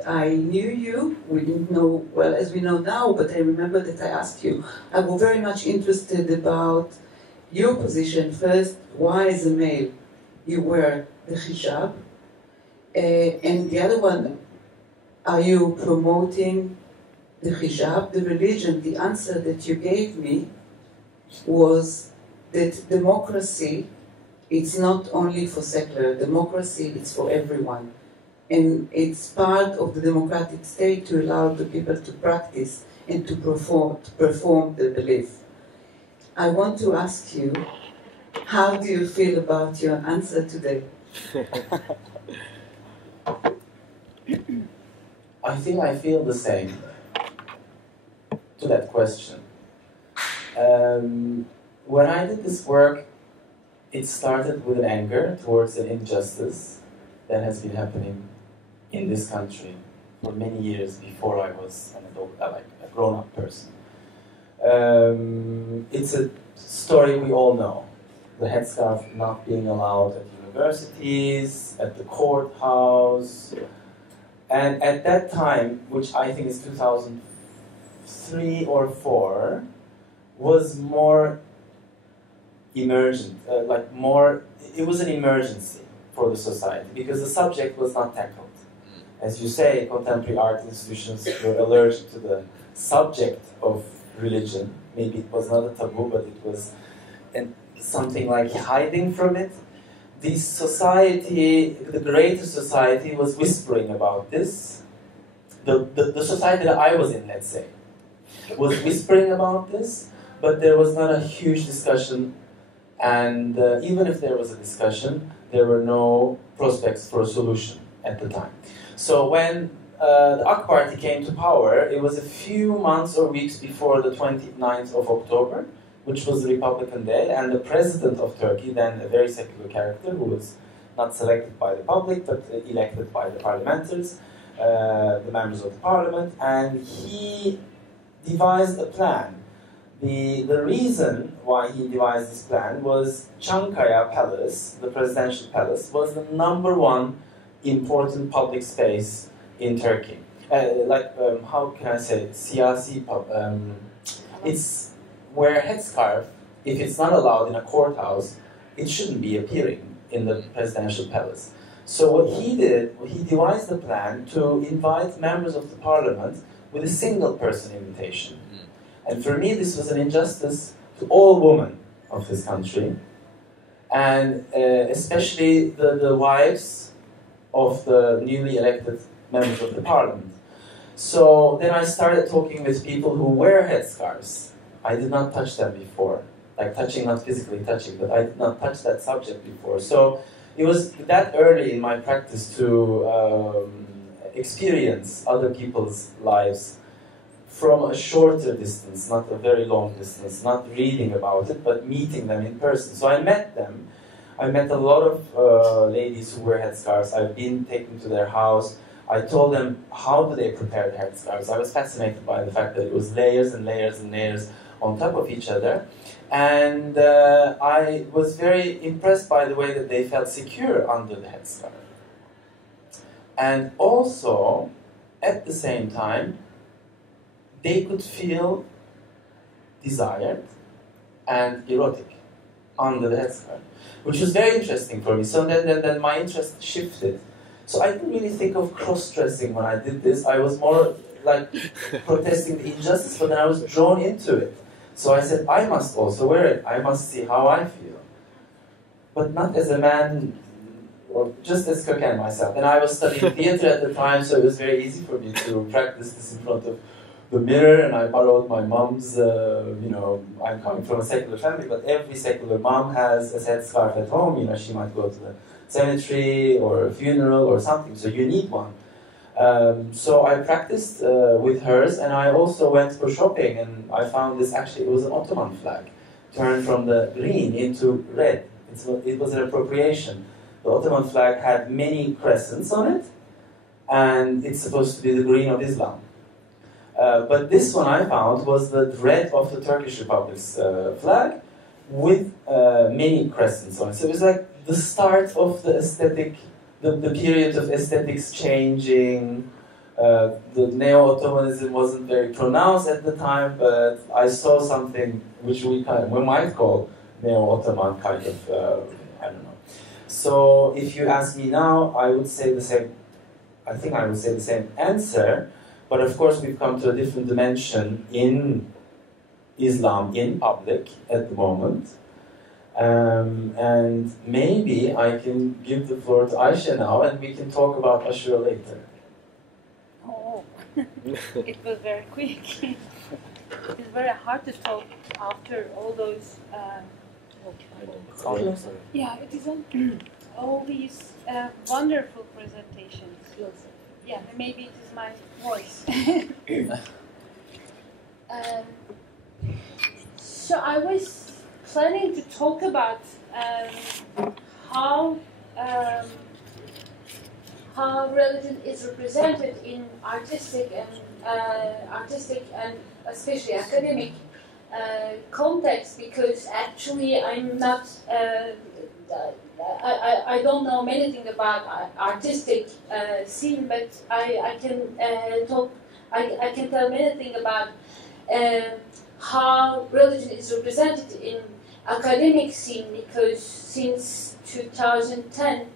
I knew you, we didn't know well as we know now, but I remember that I asked you. I was very much interested about your position. First, why as a male you wear the hijab? And the other one, are you promoting the hijab, the religion? The answer that you gave me was that democracy, it's not only for secular. Democracy, it's for everyone. And it's part of the democratic state to allow the people to practice and to perform the belief. I want to ask you, how do you feel about your answer today? I think I feel the same to that question. When I did this work, it started with an anger towards an injustice that has been happening in this country for many years before I was an adult, like a grown-up person. It's a story we all know. The headscarf not being allowed at universities, at the courthouse. And at that time, which I think is 2003 or 4, was more emergent, it was an emergency for the society because the subject was not tackled. As you say, contemporary art institutions were allergic to the subject of religion. Maybe it was not a taboo, but it was something like hiding from it. The society, the greater society, was whispering about this. The society that I was in, let's say, was whispering about this, but there was not a huge discussion, and even if there was a discussion, there were no prospects for a solution at the time. So when the AK Party came to power, it was a few months or weeks before the 29th of October, which was the Republican Day, and the president of Turkey, then a very secular character who was not selected by the public, but elected by the parliamentarians, the members of the parliament, and he devised a plan. The reason why he devised this plan was Çankaya Palace, the presidential palace, was the #1 important public space in Turkey. How can I say it? Siyasi, it's where a headscarf, if it's not allowed in a courthouse, it shouldn't be appearing in the presidential palace. So what he did, he devised a plan to invite members of the parliament with a single person invitation. And for me, this was an injustice to all women of this country, and especially the wives of the newly elected members of the parliament. So then I started talking with people who wear headscarves. I did not touch them before, like touching, not physically touching, but I did not touch that subject before. So it was that early in my practice to experience other people's lives from a shorter distance, not a very long distance, not reading about it, but meeting them in person. So I met them. I met a lot of ladies who wear headscarves. I've been taken to their house. I told them, how do they prepare the headscarves? I was fascinated by the fact that it was layers and layers and layers on top of each other. And I was very impressed by the way that they felt secure under the headscarf. And also, at the same time, they could feel desired and erotic under the headscarf, which was very interesting for me. So then my interest shifted. So I didn't really think of cross-dressing when I did this. I was more like protesting the injustice, but then I was drawn into it. So I said, I must also wear it. I must see how I feel. But not as a man, or just as Köken myself. And I was studying theater at the time, so it was very easy for me to practice this in front of the mirror, and I borrowed my mom's, I'm coming from a secular family, but every secular mom has a headscarf at home. She might go to the cemetery or a funeral or something, so you need one. So I practiced with hers, and I also went for shopping, and I found this, actually, it was an Ottoman flag, turned from the green into red. It was an appropriation. The Ottoman flag had many crescents on it, and it's supposed to be the green of Islam. But this one I found was the red of the Turkish Republic's flag with many crescents on it. So it was like the start of the aesthetic, the period of aesthetics changing. The Neo-Ottomanism wasn't very pronounced at the time, but I saw something which we might call Neo-Ottoman kind of, I don't know. So if you ask me now, I would say the same. I think I would say the same answer, but of course we've come to a different dimension in Islam in public at the moment. And maybe I can give the floor to Ayşe now, and we can talk about Ashura later. Oh, it was very quick. It's very hard to talk after all those. Yeah, it is all these wonderful presentations. Yeah, maybe it is my voice. So I was planning to talk about how religion is represented in artistic and especially academic context, because actually I'm not. I don't know anything about artistic scene, but I can talk. I can tell many things about how religion is represented in academic scene, because since 2010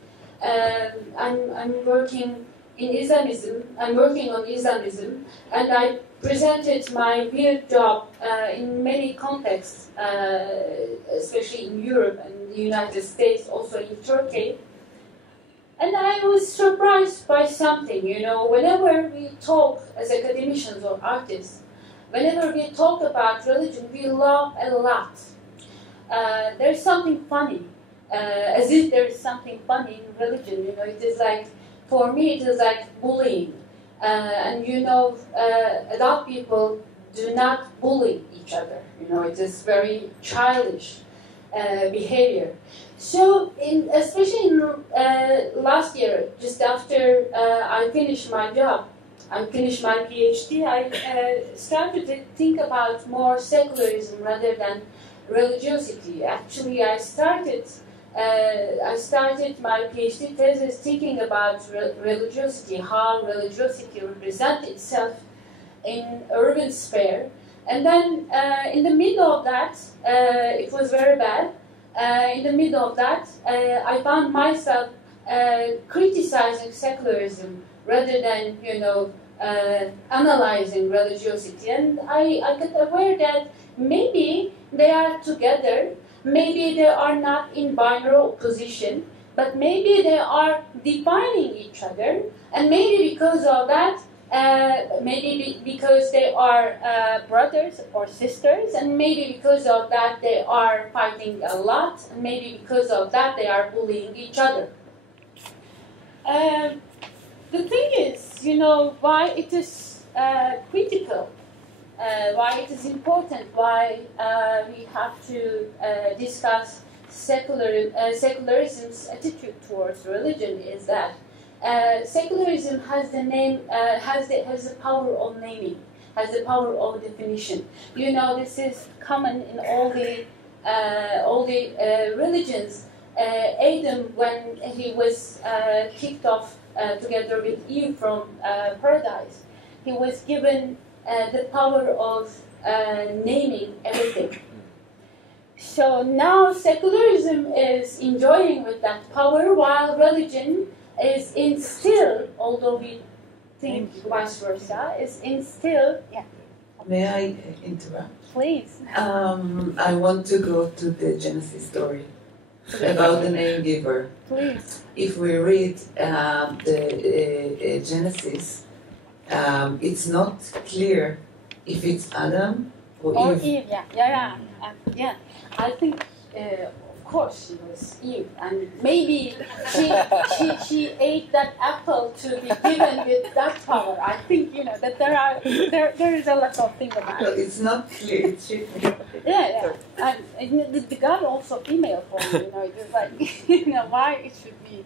I'm working in Islamism. I'm working on Islamism, and I presented my weird job in many contexts, especially in Europe and the United States, also in Turkey. And I was surprised by something, whenever we talk as academicians or artists, whenever we talk about religion, we laugh a lot. There's something funny, as if there is something funny in religion, it is like, for me, it is like bullying. And adult people do not bully each other. It is very childish behavior. So, especially in last year, just after I finished my job, I finished my PhD, I started to think about more secularism rather than religiosity. Actually, I started my PhD thesis thinking about religiosity, how religiosity represents itself in urban sphere. And then in the middle of that, it was very bad. In the middle of that, I found myself criticizing secularism rather than, analyzing religiosity. And I got aware that maybe they are together. Maybe they are not in binary opposition, but maybe they are defining each other, and maybe because of that, because they are brothers or sisters, and maybe because of that they are fighting a lot, and maybe because of that they are bullying each other. The thing is, why it is critical. Why it is important, why we have to discuss secularism's attitude towards religion is that secularism has the name, has the power of naming, has the power of definition. This is common in all the religions. Adam, when he was kicked off together with Eve from paradise, he was given the power of naming everything. So now secularism is enjoying with that power, while religion is instilled, although we think vice versa, is instilled. Yeah. May I interrupt? Please. I want to go to the Genesis story about the name giver. Please. If we read the Genesis, it's not clear if it's Adam or Eve. Eve. Yeah. I think, of course, she was Eve, and maybe she ate that apple to be given with that power. I think that there is a lot of things about But it. it's not clear. Yeah. And the God also female form. It is like why it should be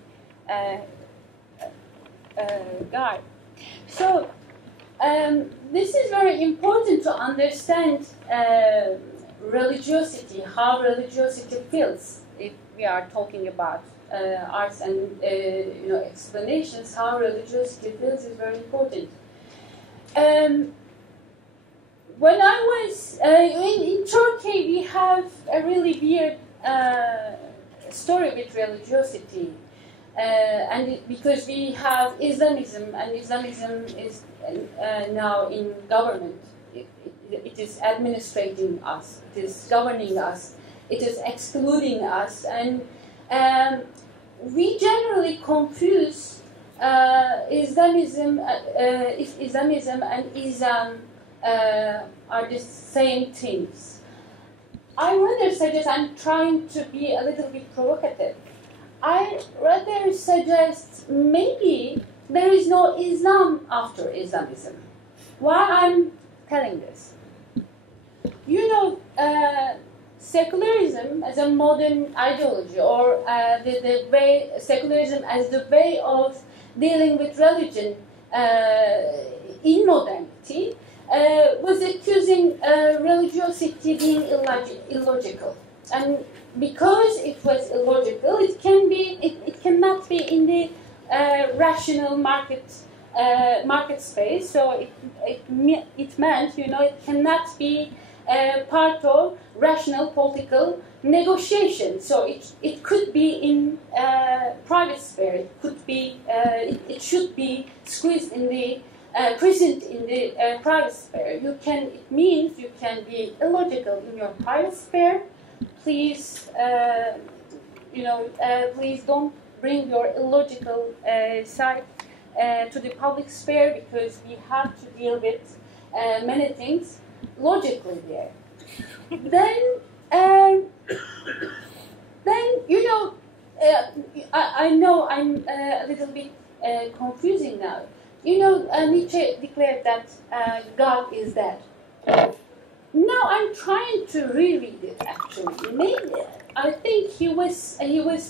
God. So this is very important to understand religiosity, how religiosity feels. If we are talking about arts and explanations, how religiosity feels is very important. When I was in Turkey, we have a really weird story with religiosity. And because we have Islamism, and Islamism is now in government. It is administrating us, it is governing us, it is excluding us, and we generally confuse Islamism and Islam are the same things. I rather suggest, I'm trying to be a little bit provocative, I rather suggest maybe there is no Islam after Islamism. Why I'm telling this? Secularism as a modern ideology, or the way secularism as the way of dealing with religion in modernity was accusing religiosity being illogical, and because it was illogical, it cannot be in the rational market space. So it meant it cannot be part of rational political negotiation. So it could be in private sphere. It could be it should be squeezed in the present in the private sphere. It means you can be illogical in your private sphere. Please, please don't bring your illogical side to the public sphere, because we have to deal with many things logically there. I know I'm a little bit confusing now. Nietzsche declared that God is dead. Now I'm trying to reread it. Actually, maybe I think he was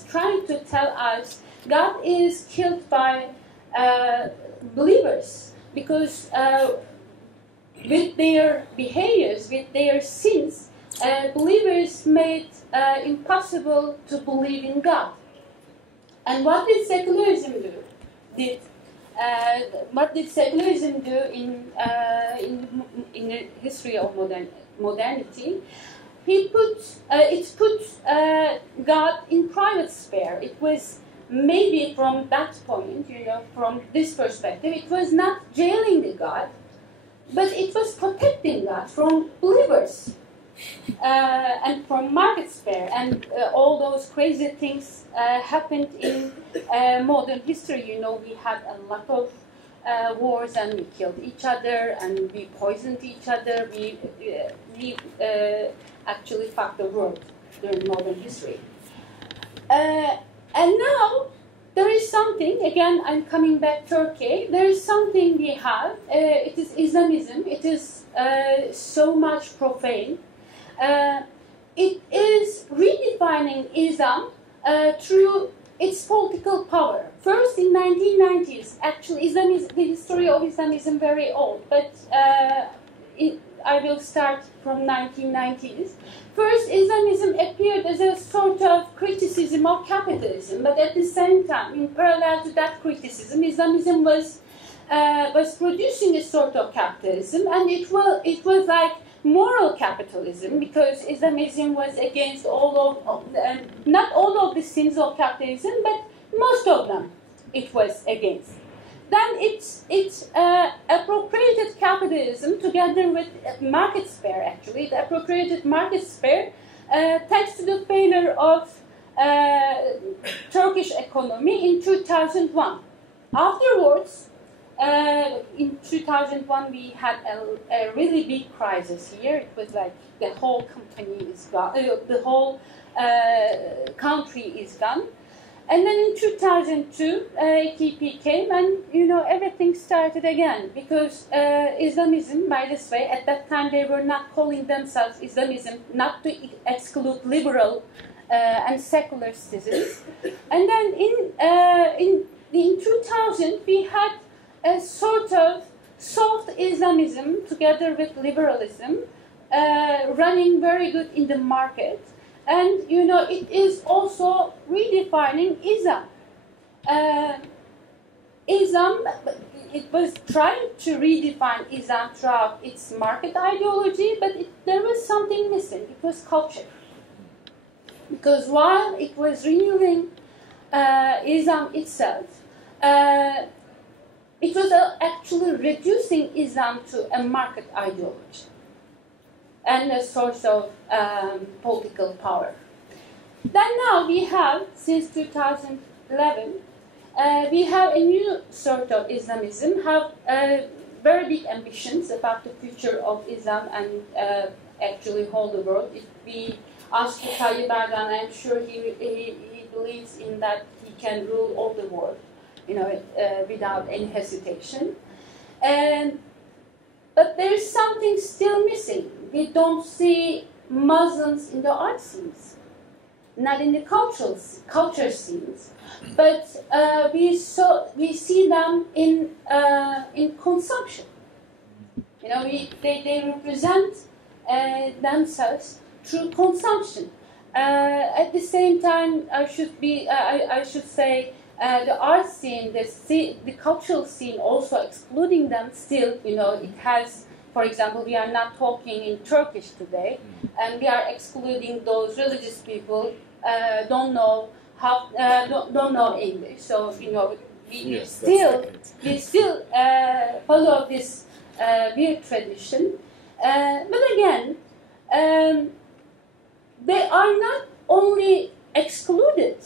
trying to tell us God is killed by believers, because with their behaviors, with their sins, believers made impossible to believe in God. And what did secularism do? What did secularism do in the history of modernity? It put God in private sphere. It was maybe from that point, from this perspective, it was not jailing the God, but it was protecting God from believers and from market sphere, and all those crazy things happened in modern history. We had a lot of wars, and we killed each other, and we poisoned each other. We actually fucked the world during modern history. And now there is something, again I'm coming back to Turkey, there is something we have, it is Islamism, it is so much profane. It is redefining Islam through its political power. First in 1990s, actually the history of Islam is very old, but I will start from 1990s. First, Islamism appeared as a sort of criticism of capitalism, but at the same time, in parallel to that criticism, Islamism was producing a sort of capitalism, and it was like moral capitalism, because Islamism was against not all of the sins of capitalism, but most of them it was against. Then it appropriated capitalism together with market sphere, actually. It appropriated market sphere thanks to the failure of Turkish economy in 2001. Afterwards, in 2001 we had a really big crisis here. It was like the whole company is gone, the whole country is gone. And then in 2002, AKP came and, everything started again. Because Islamism, by this way, at that time they were not calling themselves Islamism, not to exclude liberal and secular citizens. And then in 2000, we had a sort of soft Islamism together with liberalism running very good in the market. And, it is also redefining Islam. Islam, it was trying to redefine Islam throughout its market ideology, but there was something missing. It was culture. Because while it was renewing Islam itself, it was actually reducing Islam to a market ideology and a source of political power. Then now we have, since 2011, we have a new sort of Islamism, have very big ambitions about the future of Islam and actually whole the world. If we ask Tayyip Erdogan, I'm sure he believes in that he can rule all the world, without any hesitation. But there's something still missing. We don't see Muslims in the art scenes, not in the culture scenes, but we see them in consumption. They represent themselves through consumption. At the same time, I should say. The art scene, the cultural scene, also excluding them still, it has, for example, we are not talking in Turkish today, and we are excluding those religious people, don't know English, so, we still follow this weird tradition. But again, they are not only excluded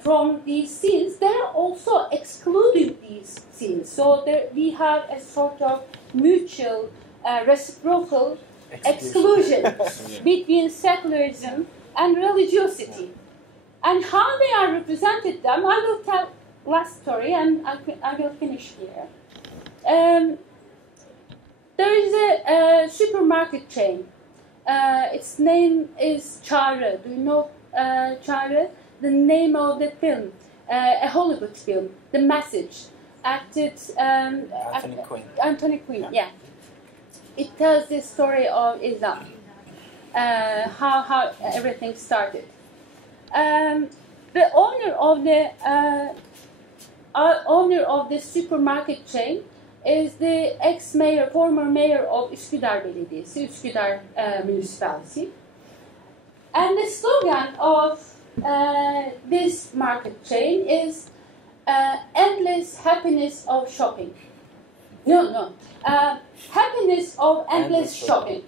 from these scenes, they're also excluding these scenes. So we have a sort of mutual, reciprocal exclusion between secularism and religiosity. And how they are represented I will tell last story and I will finish here. There is a supermarket chain. Its name is Çağrı. Do you know Çağrı? The name of the film, a Hollywood film, The Message, acted Anthony Quinn, yeah. It tells the story of Islam, how everything started. The owner of the supermarket chain is the former mayor of Üsküdar Belediyesi, Üsküdar Municipality. And the slogan of this market chain is endless happiness of shopping. Happiness of endless shopping.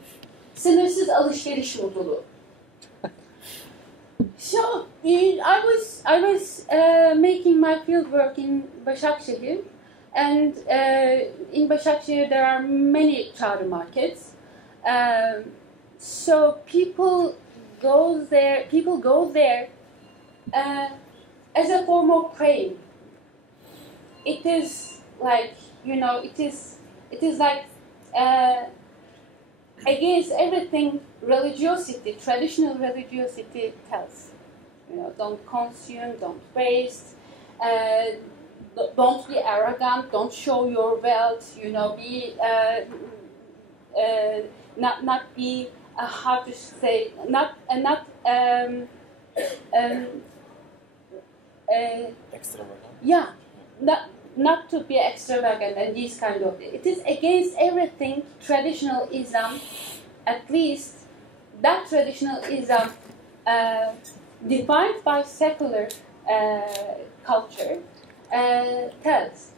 Sınırsız alışveriş mutluluğu. So I was making my field work in Başakşehir, and in Başakşehir there are many Çağrı markets. So people go there as a form of praying. It is like, it is like against everything religiosity, traditional religiosity tells. Don't consume, don't waste, don't be arrogant, don't show your wealth, be not be how to say, extravagant. Yeah, not to be extravagant and these kind of. It is against everything traditional Islam, at least that traditional Islam defined by secular culture tells.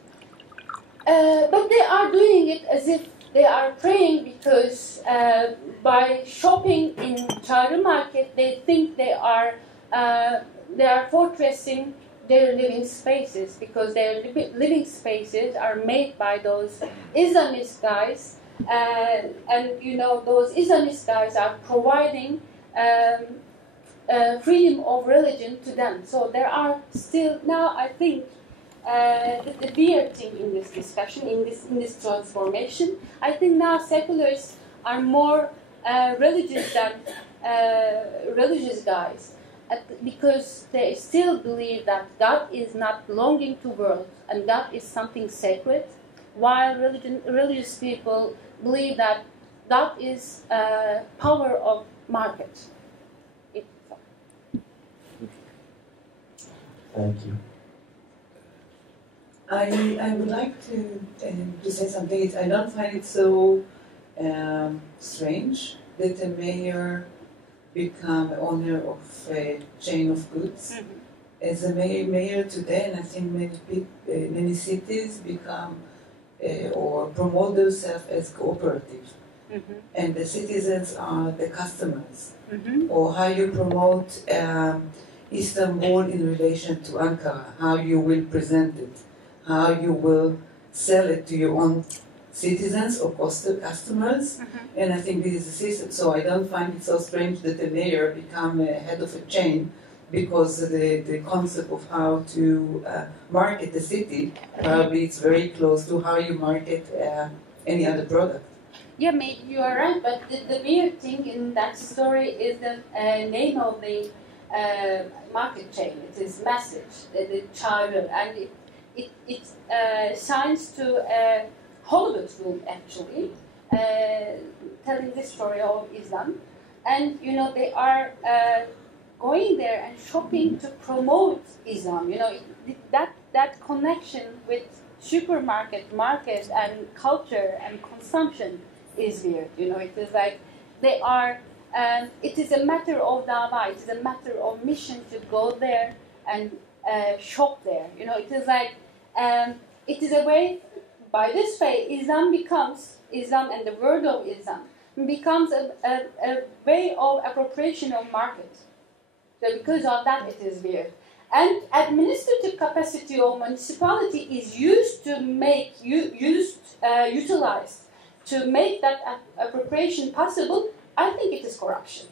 But they are doing it as if they are praying, because by shopping in Çağrı market, they think they are fortressing their living spaces, because their living spaces are made by those Islamist guys, and you know those Islamist guys are providing freedom of religion to them. So there are still now, I think, the weird thing in this discussion, in this transformation, I think now secularists are more religious than religious guys, because they still believe that God is not belonging to world and God is something sacred, while religious people believe that God is power of market. Thank you. I would like to say something. I don't find it so strange that a mayor become owner of a chain of goods. Mm-hmm. As a mayor today, and I think many cities become or promote themselves as cooperative, mm-hmm. and the citizens are the customers. Mm-hmm. Or how you promote Istanbul in relation to Ankara, how you will present it, how you will sell it to your own citizens or customers, mm-hmm. and I think this is a system. So I don't find it so strange that the mayor become a head of a chain, because the concept of how to market the city, probably it's very close to how you market any other product. Yeah, maybe you are right, but the weird thing in that story is the name of the market chain. It is message, the Çavdar, and it signs to a Hollywood film actually, telling the story of Islam, and you know they are going there and shopping to promote Islam. You know that connection with supermarket, market, and culture and consumption is weird. You know, it is like they are. It is a matter of dawah. It is a matter of mission to go there and shop there. You know, it is like it is a way. By this way, Islam and the word of Islam becomes a way of appropriation of market. So because of that, it is weird. And administrative capacity of municipality is used to make utilized to make that appropriation possible. I think it is corruption.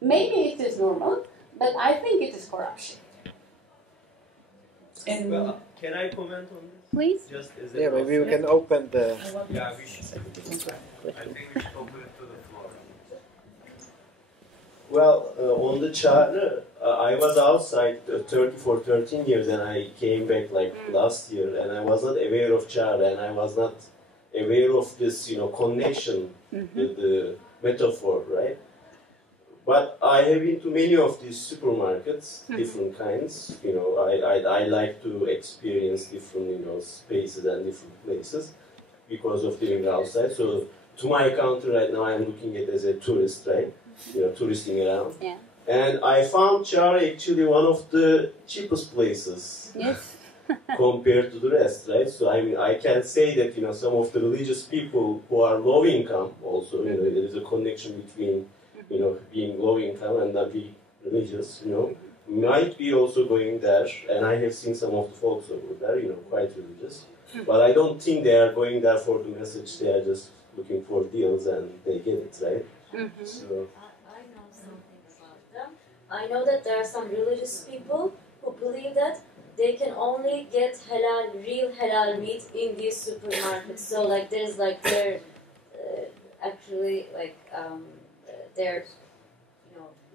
Maybe it is normal, but I think it is corruption. And well, can I comment on this? Please. Just as yeah, maybe we can open the. Yeah, we should. I think we should open it to the floor. Well, on the Çağrı, I was outside Turkey for 13 years, and I came back like last year, and I was not aware of Çağrı, and I was not aware of this, connection with the metaphor, right? But I have been to many of these supermarkets, different kinds. I like to experience different, spaces and different places because of living outside. So to my country right now, I'm looking at it as a tourist, right? Touristing around. Yeah. And I found Çağrı actually one of the cheapest places. Yes. Compared to the rest, right? So I can say that some of the religious people who are low income also, there is a connection between being low income and not being religious, might be also going there. And I have seen some of the folks over there, quite religious. But I don't think they are going there for the message. They are just looking for deals and they get it, right? Mm-hmm. So I know something about them. I know that there are some religious people who believe that they can only get real halal meat in these supermarkets. So there's their actually they're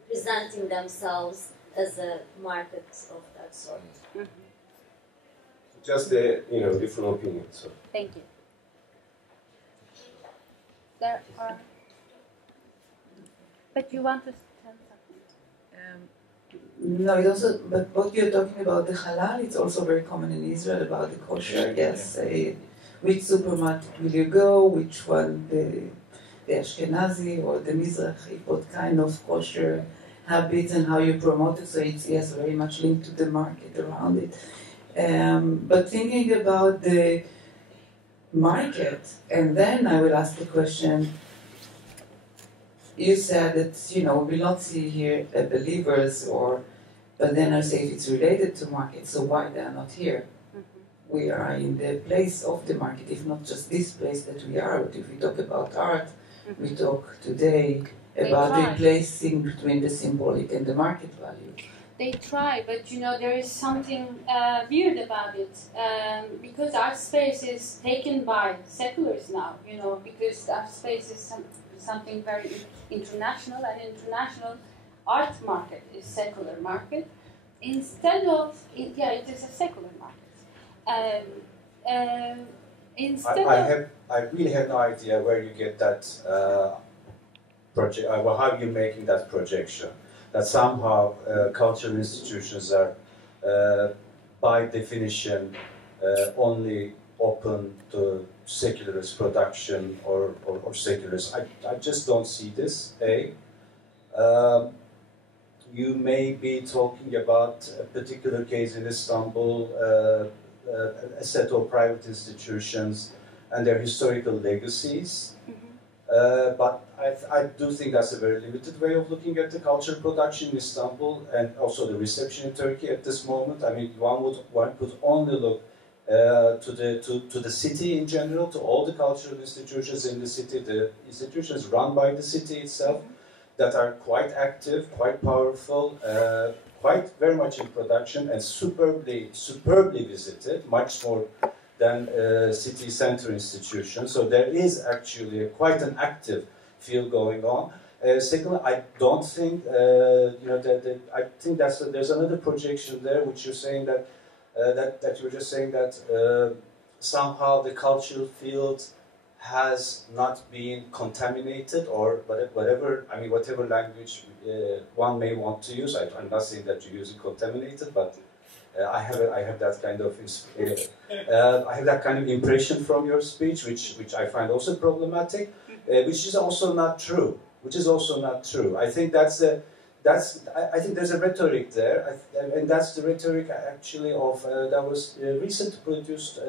presenting themselves as a market of that sort. Mm-hmm. Just a different opinion. So. Thank you. There are. But you want to tell something? No, it also. But what you're talking about, the halal, it's also very common in Israel about the kosher. Yes, which supermarket will you go? Which one, the Ashkenazi or the Mizrahi? What kind of kosher habits and how you promote it? So it's very much linked to the market around it. But thinking about the market, and then I will ask the question. You said that we will not see here believers or But then I say if it's related to market, so why they are not here? We are in the place of the market, if not just this place that we are. But if we talk about art, we talk today about replacing between the symbolic and the market value. They try, but you know, there is something weird about it, because art space is taken by seculars now, you know, because art space is something very international, and international art market is secular market. Instead of, it is a secular market. I really have no idea where you get that project, or how you're making that projection. That somehow cultural institutions are, by definition, only open to secularist production or secularist. I just don't see this. You may be talking about a particular case in Istanbul, a set of private institutions and their historical legacies. But I do think that's a very limited way of looking at the cultural production in Istanbul and also the reception in Turkey at this moment. I mean, one could only look to the city in general, to all the cultural institutions in the city, the institutions run by the city itself, that are quite active, quite powerful, quite very much in production and superbly visited, much more than city center institutions. So there is actually quite an active field going on. Secondly, I don't think, I think there's another projection there, which you're saying that you were just saying that somehow the cultural field has not been contaminated, or whatever language one may want to use. I'm not saying that you're using contaminated, but I have that kind of impression from your speech, which I find also problematic, which is also not true. I think I think there's a rhetoric there, and that's the rhetoric actually of that was recently produced.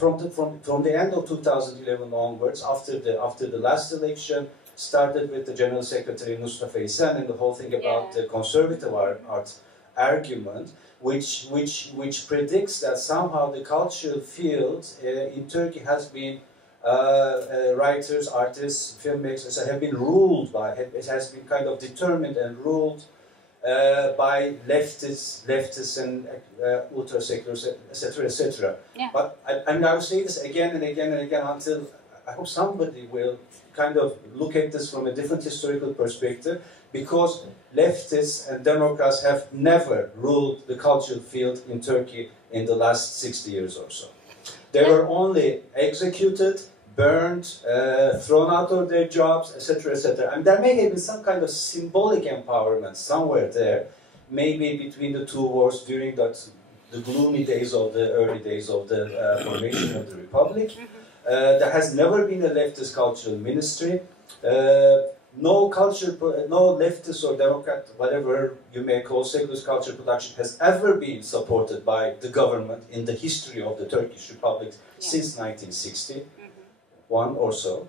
From the end of 2011 onwards, after the last election, started with the General Secretary Mustafa İsen and the whole thing about the conservative art argument, which predicts that somehow the cultural field in Turkey has been writers, artists, filmmakers have been ruled by, it has been kind of determined and ruled by leftists and ultra-seculars, etc., etc. Yeah. But I will say this again and again and again until I hope somebody will kind of look at this from a different historical perspective, because leftists and Democrats have never ruled the cultural field in Turkey in the last 60 years or so. They were only executed, burned, thrown out of their jobs, etc., etc. And there may have been some kind of symbolic empowerment somewhere there, maybe between the two wars during the gloomy days of the early days of the formation of the Republic. There has never been a leftist cultural ministry. No leftist or Democrat, whatever you may call secular culture production, has ever been supported by the government in the history of the Turkish Republic since 1960. One or so,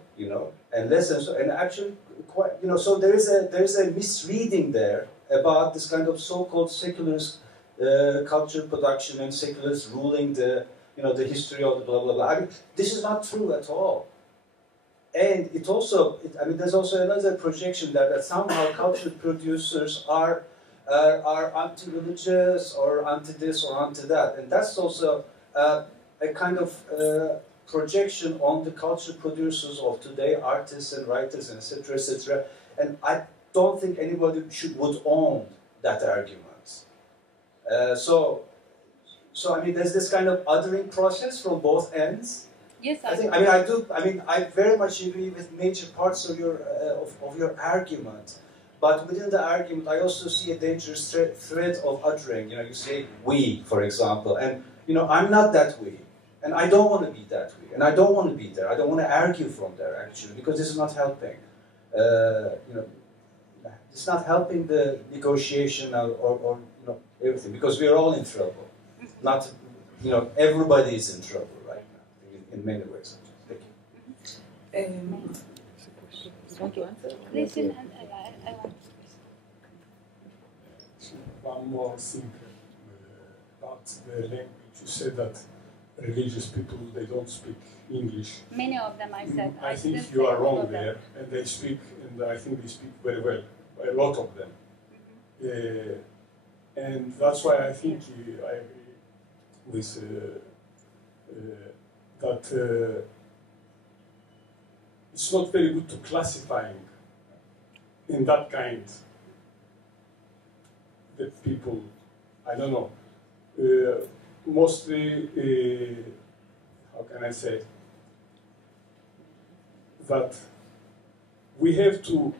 and less than so, and actually quite, so there is a misreading there about this kind of so-called secularist culture production and secularists ruling the history of the blah blah blah. I mean, this is not true at all. And it also, there's also another projection that somehow cultural producers are anti-religious or anti-this or anti-that, and that's also a kind of projection on the cultural producers of today, artists and writers, and etc., etc. And I don't think anybody would own that argument. So there's this kind of othering process from both ends. Yes, I very much agree with major parts of your argument, but within the argument, I also see a dangerous thread of othering. You say we, for example, and I'm not that we, and I don't want to be that we, and I don't want to be there. I don't want to argue from there actually, because this is not helping. It's not helping the negotiation or everything, because we are all in trouble. Not, everybody is in trouble right now in many ways. Thank you. Want to answer? Listen, I want one more thing about the language. You said that religious people, they don't speak English. Many of them, I said. I think you are wrong there, and they speak, and I think they speak very well, a lot of them. And that's why I think I agree with that it's not very good to classifying in that kind the people, I don't know, mostly, how can I say, that we have to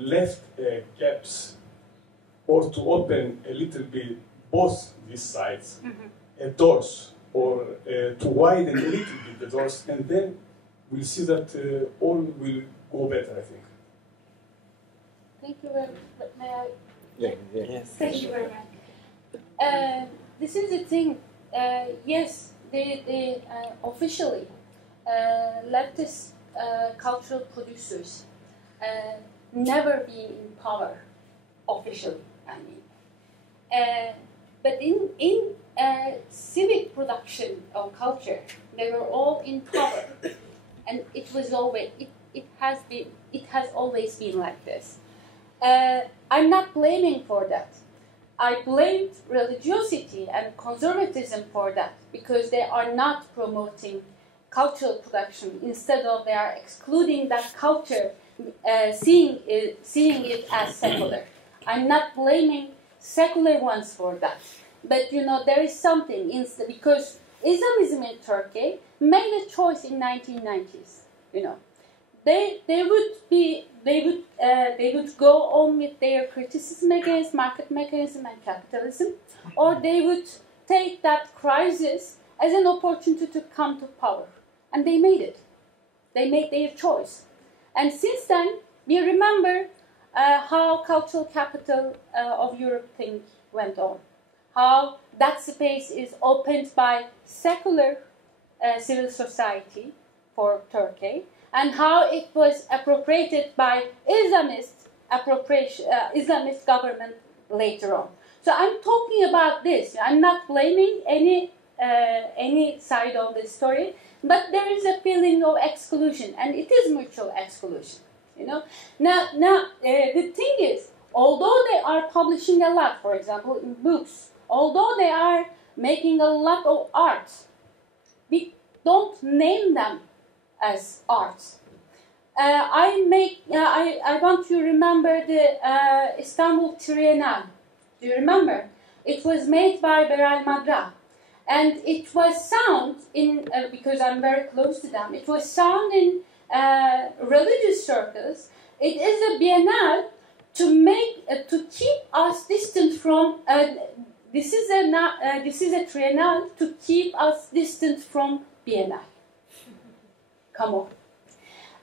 left gaps or to open a little bit both these sides, doors, or to widen a little bit the doors, and then we'll see that all will go better, I think. Thank you very much. May I? Yeah. Yes. Thank you very much. This is the thing. Yes, they officially leftist cultural producers never been in power officially. I mean, but in civic production of culture, they were all in power, and it was always it has always been like this. I'm not blaming for that. I blamed religiosity and conservatism for that because they are not promoting cultural production. Instead of they are excluding that culture, seeing it as secular. I'm not blaming secular ones for that. But you know there is something because Islamism in Turkey made a choice in 1990s. You know, they would go on with their criticism against market mechanism and capitalism, or they would take that crisis as an opportunity to come to power. And they made it. They made their choice. And since then, we remember how cultural capital of Europe thing went on. How that space is opened by secular civil society for Turkey, and how it was appropriated by Islamist government later on. So I'm talking about this. I'm not blaming any side of the story, but there is a feeling of exclusion, and it is mutual exclusion. You know. Now the thing is, although they are publishing a lot, for example, in books, although they are making a lot of art, we don't name them as art. I want you to remember the Istanbul Triennale. Do you remember? It was made by Beral Madra. And it was sound in, because I'm very close to them, it was sound in religious circles. It is a biennale to keep us distant from, this is a triennale to keep us distant from biennale. Come on.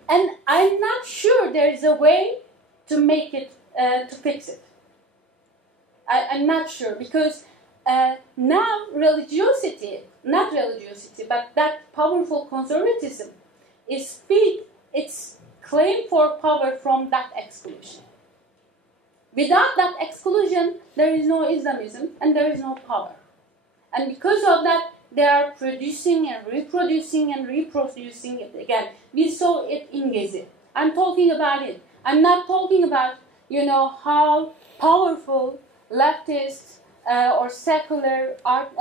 And I'm not sure there is a way to make it, to fix it. I'm not sure, because now religiosity, not religiosity, but that powerful conservatism is its claim for power from that exclusion. Without that exclusion, there is no Islamism and there is no power. And because of that, they are producing and reproducing it again. We saw it in Gezi. I'm talking about it. I'm not talking about, you know, how powerful leftist or secular art,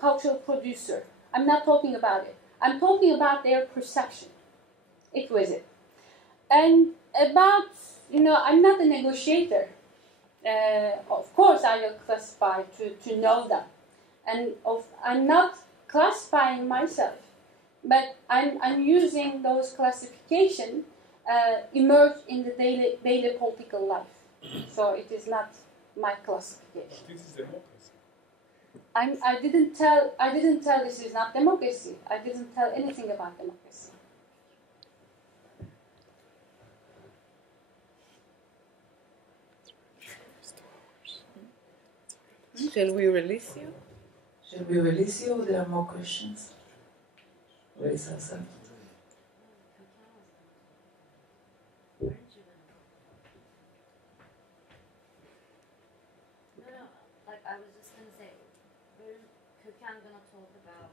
cultural producer. I'm not talking about it. I'm talking about their perception. It was it. And about, you know, I'm not a negotiator. Of course, I will classify to know them. And I'm not classifying myself, but I'm using those classifications emerged in the daily political life. So it is not my classification. This is democracy. I didn't tell this is not democracy. I didn't tell anything about democracy. Shall we release you? Shall we release you, or there are more questions? Release ourselves. Like I'm can say, Köken gonna talk about?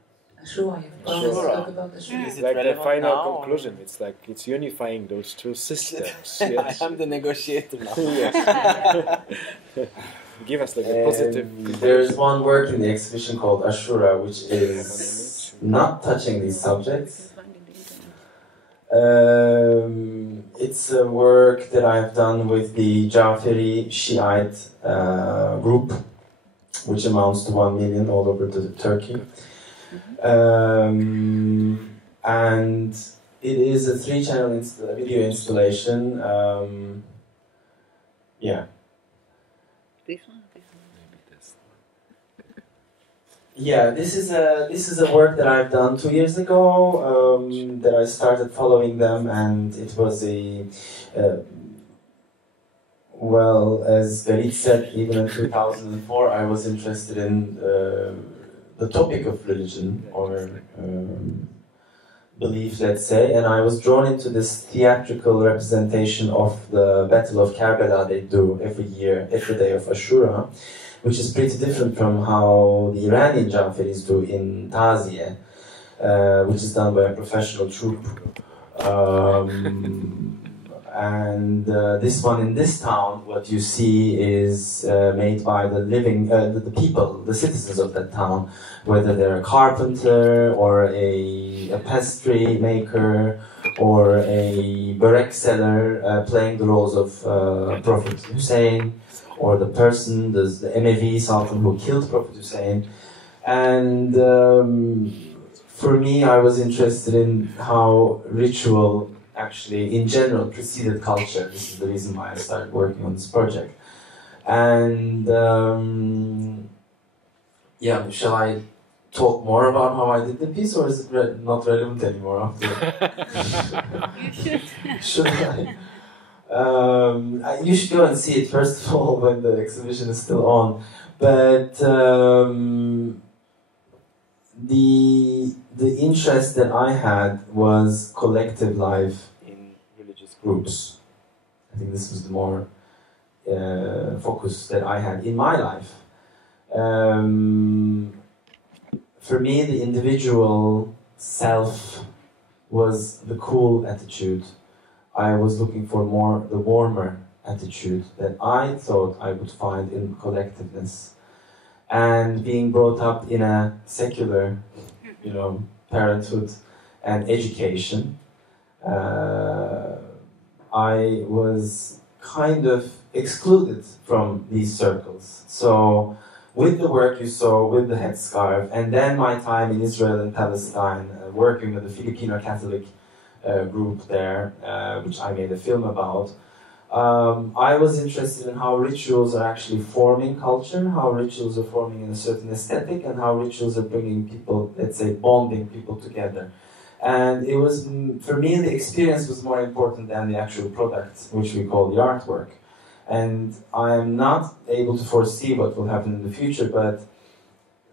Sure, talk about the It's like the final conclusion. It's like it's unifying those two systems. Yes. I am the negotiator now. Yes. Give us like a positive. There's one work in the exhibition called Ashura, which is not touching these subjects. It's a work that I've done with the Jaferi Shiite group, which amounts to 1 million all over Turkey. And it is a 3-channel video installation. Yeah. Yeah, this is a work that I've done 2 years ago. That I started following them, and it was well, as Galit said, even in 2004, I was interested in the topic of religion or belief, let's say, and I was drawn into this theatrical representation of the Battle of Karbala they do every year, every day of Ashura, which is pretty different from how the Iranian Jaferis do in Taziye, which is done by a professional troupe. And this one in this town, what you see is made by the people, the citizens of that town, whether they're a carpenter or a pastry maker or a burek seller, playing the roles of Prophet Hussein, or the person, the Emevi Sultan who killed Prophet Hussein. And for me, I was interested in how ritual actually, in general, preceded culture. This is the reason why I started working on this project. And yeah, shall I talk more about how I did the piece, or is it not relevant anymore after? You should. Should I? You should go and see it first of all when the exhibition is still on. But the interest that I had was collective life in religious groups. I think this was the more focus that I had in my life. For me, the individual self was the cool attitude. I was looking for more the warmer attitude that I thought I would find in collectiveness. And being brought up in a secular, parenthood and education, I was kind of excluded from these circles. So with the work you saw, with the headscarf, and then my time in Israel and Palestine, working with the Filipino Catholic group there, which I made a film about, I was interested in how rituals are actually forming culture, how rituals are forming in a certain aesthetic, and how rituals are bringing people, let's say, bonding people together. And it was, for me, the experience was more important than the actual product, which we call the artwork. And I'm not able to foresee what will happen in the future, but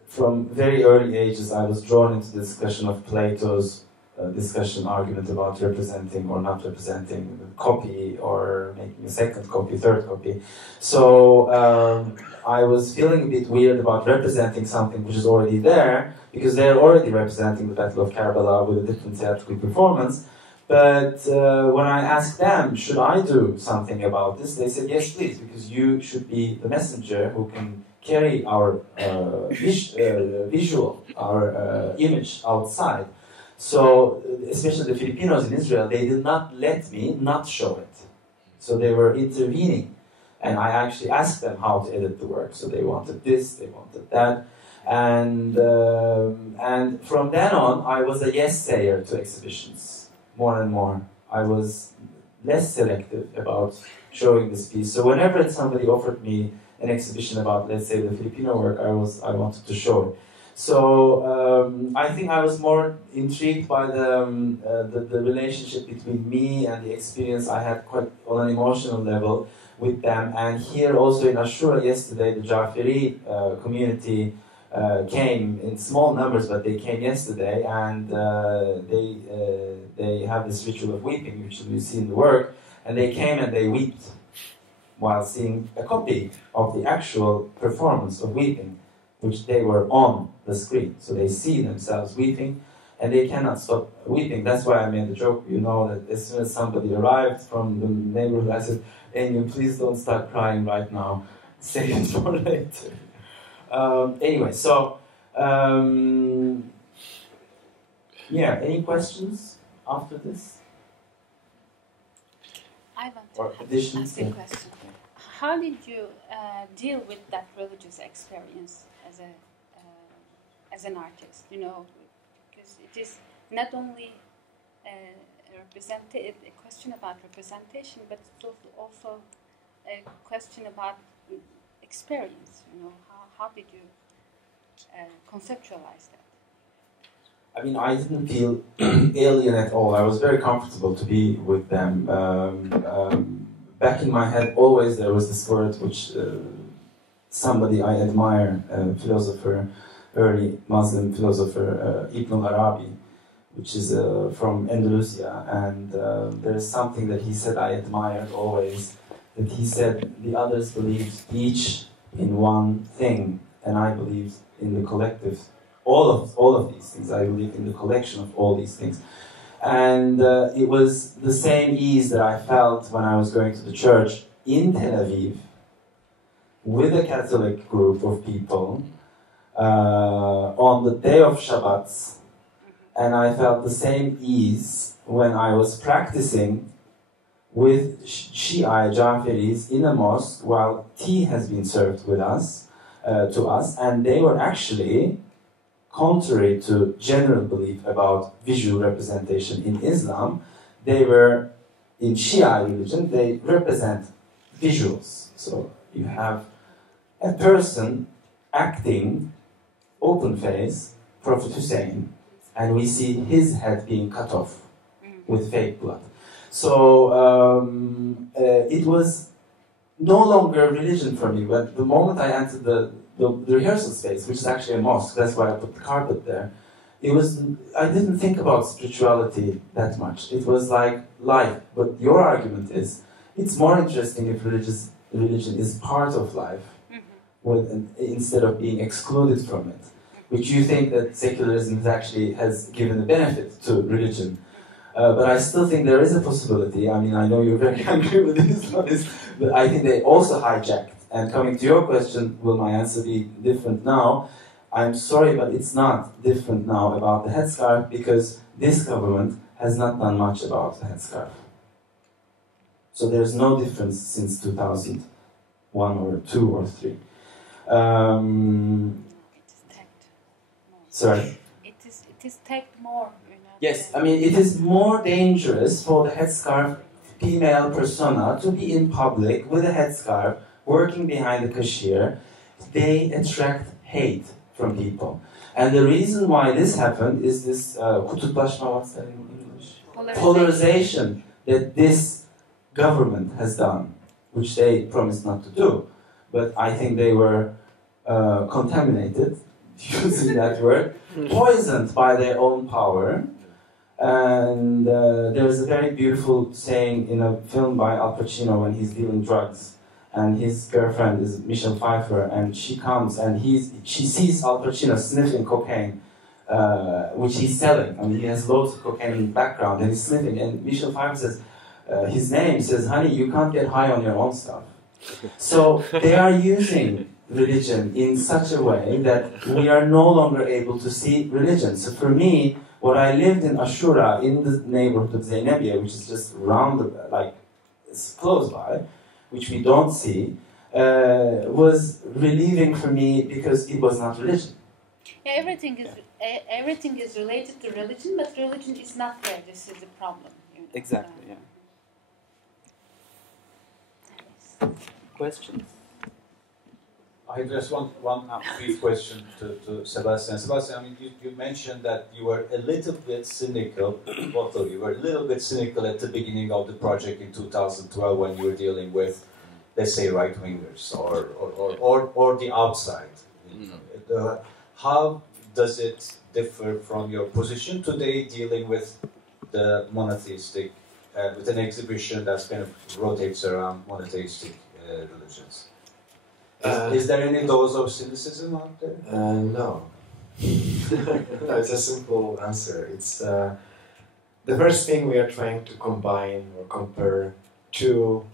from very early ages, I was drawn into the discussion of Plato's argument about representing or not representing, copy or making a second copy, third copy. So I was feeling a bit weird about representing something which is already there, because they're already representing the Battle of Karbala with a different theatrical performance. But when I asked them, should I do something about this, they said, yes, please, because you should be the messenger who can carry our visual, our image outside. So, especially the Filipinos in Israel, they did not let me not show it. So they were intervening. And I actually asked them how to edit the work. So they wanted this, they wanted that. And from then on, I was a yes-sayer to exhibitions, more and more. I was less selective about showing this piece. So whenever somebody offered me an exhibition about, let's say, the Filipino work, I wanted to show it. So I think I was more intrigued by the relationship between me and the experience I had quite on an emotional level with them. And here also in Ashura yesterday, the Jaferi community came in small numbers, but they came yesterday, and they have this ritual of weeping, which you see in the work, and they came and they wept while seeing a copy of the actual performance of weeping. which they were on the screen. So they see themselves weeping, and they cannot stop weeping. That's why I made the joke, you know, that as soon as somebody arrived from the neighborhood, I said, Ergun, please don't start crying right now. Save it for later. Anyway, so, yeah, any questions after this? I want Or to additions? ask a question. How did you deal with that religious experience as an artist? You know, because it is not only a question about representation, but it's also a question about experience. You know, how did you conceptualize that? I mean, I didn't feel alien at all. I was very comfortable to be with them. Back in my head, always there was this word which somebody I admire, a philosopher, early Muslim philosopher, Ibn al-Arabi, which is from Andalusia, and there is something that he said I admired always, that he said the others believed each in one thing, and I believed in the collective. All of these things, I believe in the collection of all these things. And it was the same ease that I felt when I was going to the church in Tel Aviv with a Catholic group of people on the day of Shabbat. And I felt the same ease when I was practicing with Shia Jafaris in a mosque while tea has been served with us, to us, and they were actually, contrary to general belief about visual representation in Islam, they were, in Shia religion, they represent visuals. So you have a person acting open face, Prophet Hussein, and we see his head being cut off with fake blood. So it was no longer religion for me, but the moment I entered the rehearsal space, which is actually a mosque, that's why I put the carpet there, I didn't think about spirituality that much. It was like life. But your argument is, it's more interesting if religion is part of life, instead of being excluded from it, which you think that secularism has given a benefit to religion. But I still think there is a possibility. I mean, I know you're very angry with Islamists, but I think they also hijacked. And coming to your question, will my answer be different now? I'm sorry, but it's not different now about the headscarf because this government has not done much about the headscarf. So there's no difference since 2001 or 2 or 3. Sorry? It is tagged more. Yes, I mean, it is more dangerous for the headscarf female persona to be in public with a headscarf, working behind the cashier. They attract hate from people. And the reason why this happened is this kutuplaşma, what's that in English? Polarization that this government has done, which they promised not to do. But I think they were contaminated, using that word, poisoned by their own power. And there is a very beautiful saying in a film by Al Pacino when he's dealing drugs, and his girlfriend is Michelle Pfeiffer, and she comes and she sees Al Pacino sniffing cocaine, which he's selling. I mean, he has loads of cocaine in the background, and he's sniffing. And Michelle Pfeiffer says, his name says, "Honey, you can't get high on your own stuff." So they are using religion in such a way that we are no longer able to see religion. So for me, what I lived in Ashura, in the neighborhood of Zainabia, which is just it's close by, which we don't see, was relieving for me because it was not religion. Yeah, everything is related to religion, but religion is not there. This is the problem. Exactly, yeah. Questions? I just want one brief question to Sebastian. Sebastian, I mean, you mentioned that you were a little bit cynical, both of you were a little bit cynical at the beginning of the project in 2012 when you were dealing with, let's say, right-wingers or the outside. How does it differ from your position today dealing with the monotheistic, with an exhibition that kind of rotates around monotheistic religions? Is there any dose of cynicism out there? No. No, it's a simple answer. It's the first thing we are trying to combine or compare two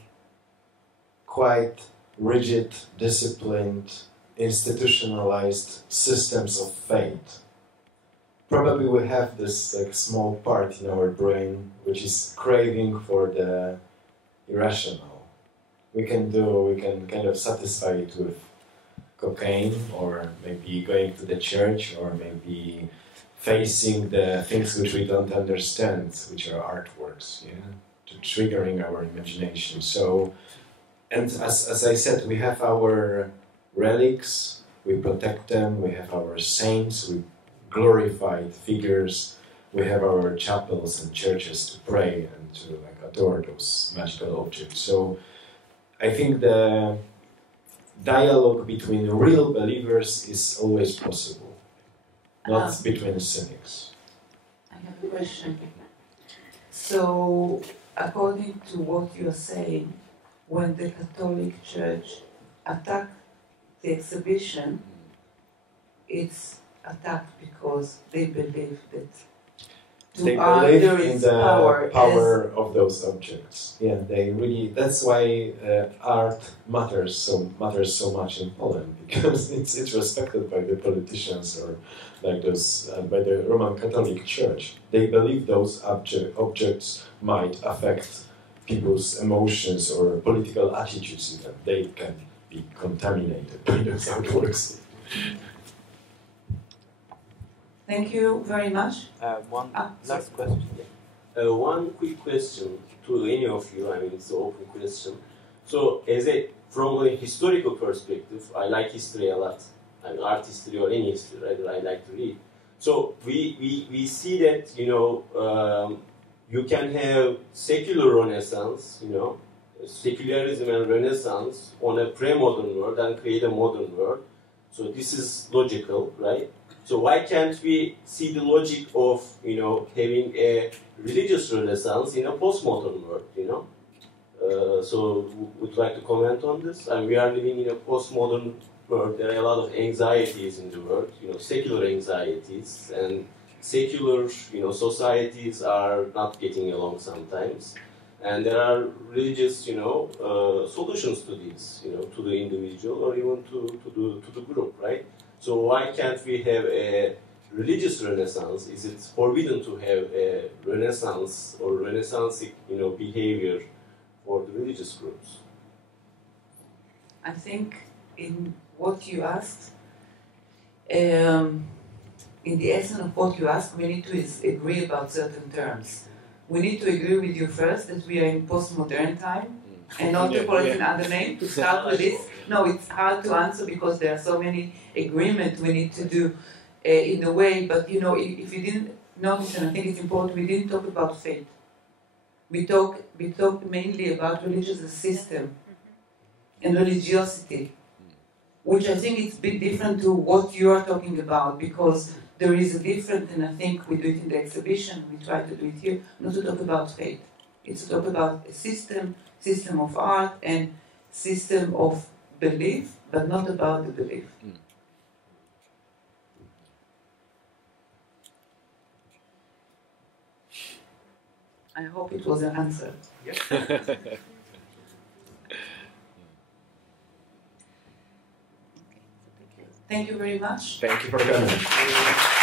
quite rigid, disciplined, institutionalized systems of fate. Probably we have this like small part in our brain which is craving for the irrational. We can kind of satisfy it with cocaine, or maybe going to the church, or maybe facing the things which we don't understand, which are artworks, yeah, to triggering our imagination. So, and as I said, we have our relics, we protect them, we have our saints, we glorified figures, we have our chapels and churches to pray and to like adore those magical objects. So I think the dialogue between real believers is always possible, not between cynics. I have a question. So, according to what you are saying, when the Catholic Church attacked the exhibition, it's attacked because they believe that they believe in the power of those objects. Yeah, they really. That's why art matters so much in Poland, because it's respected by the politicians or like those by the Roman Catholic Church. They believe those objects might affect people's emotions or political attitudes. Even they can be contaminated by those artworks. Thank you very much. One last question. One quick question to any of you. I mean, it's an open question. So, from a historical perspective, I like history a lot. I mean, art history or any history, rather, I like to read. So, we see that, you can have secular Renaissance, secularism and Renaissance on a pre-modern world and create a modern world. So, this is logical, right? So why can't we see the logic of, having a religious renaissance in a postmodern world, So would you like to comment on this? And we are living in a postmodern world. There are a lot of anxieties in the world, secular anxieties, and secular, societies are not getting along sometimes. And there are religious, solutions to these, to the individual or even to the group, right? So why can't we have a religious renaissance? Is it forbidden to have a renaissance or renaissancy, behavior for the religious groups? I think in what you asked, in the essence of what you asked, we need to agree about certain terms. We need to agree with you first that we are in postmodern time, and not to call it another name, to start with this. No, it's hard to answer because there are so many agreements we need to do in a way, but if you didn't notice, and I think it's important, we didn't talk about faith. We talk mainly about religious system and religiosity, which I think is a bit different to what you are talking about, because there is a difference, and I think we do it in the exhibition, we try to do it here, not to talk about faith. It's to talk about a system of art and system of belief, but not about the belief. I hope it was an answer. Yes. Thank you very much. Thank you for coming.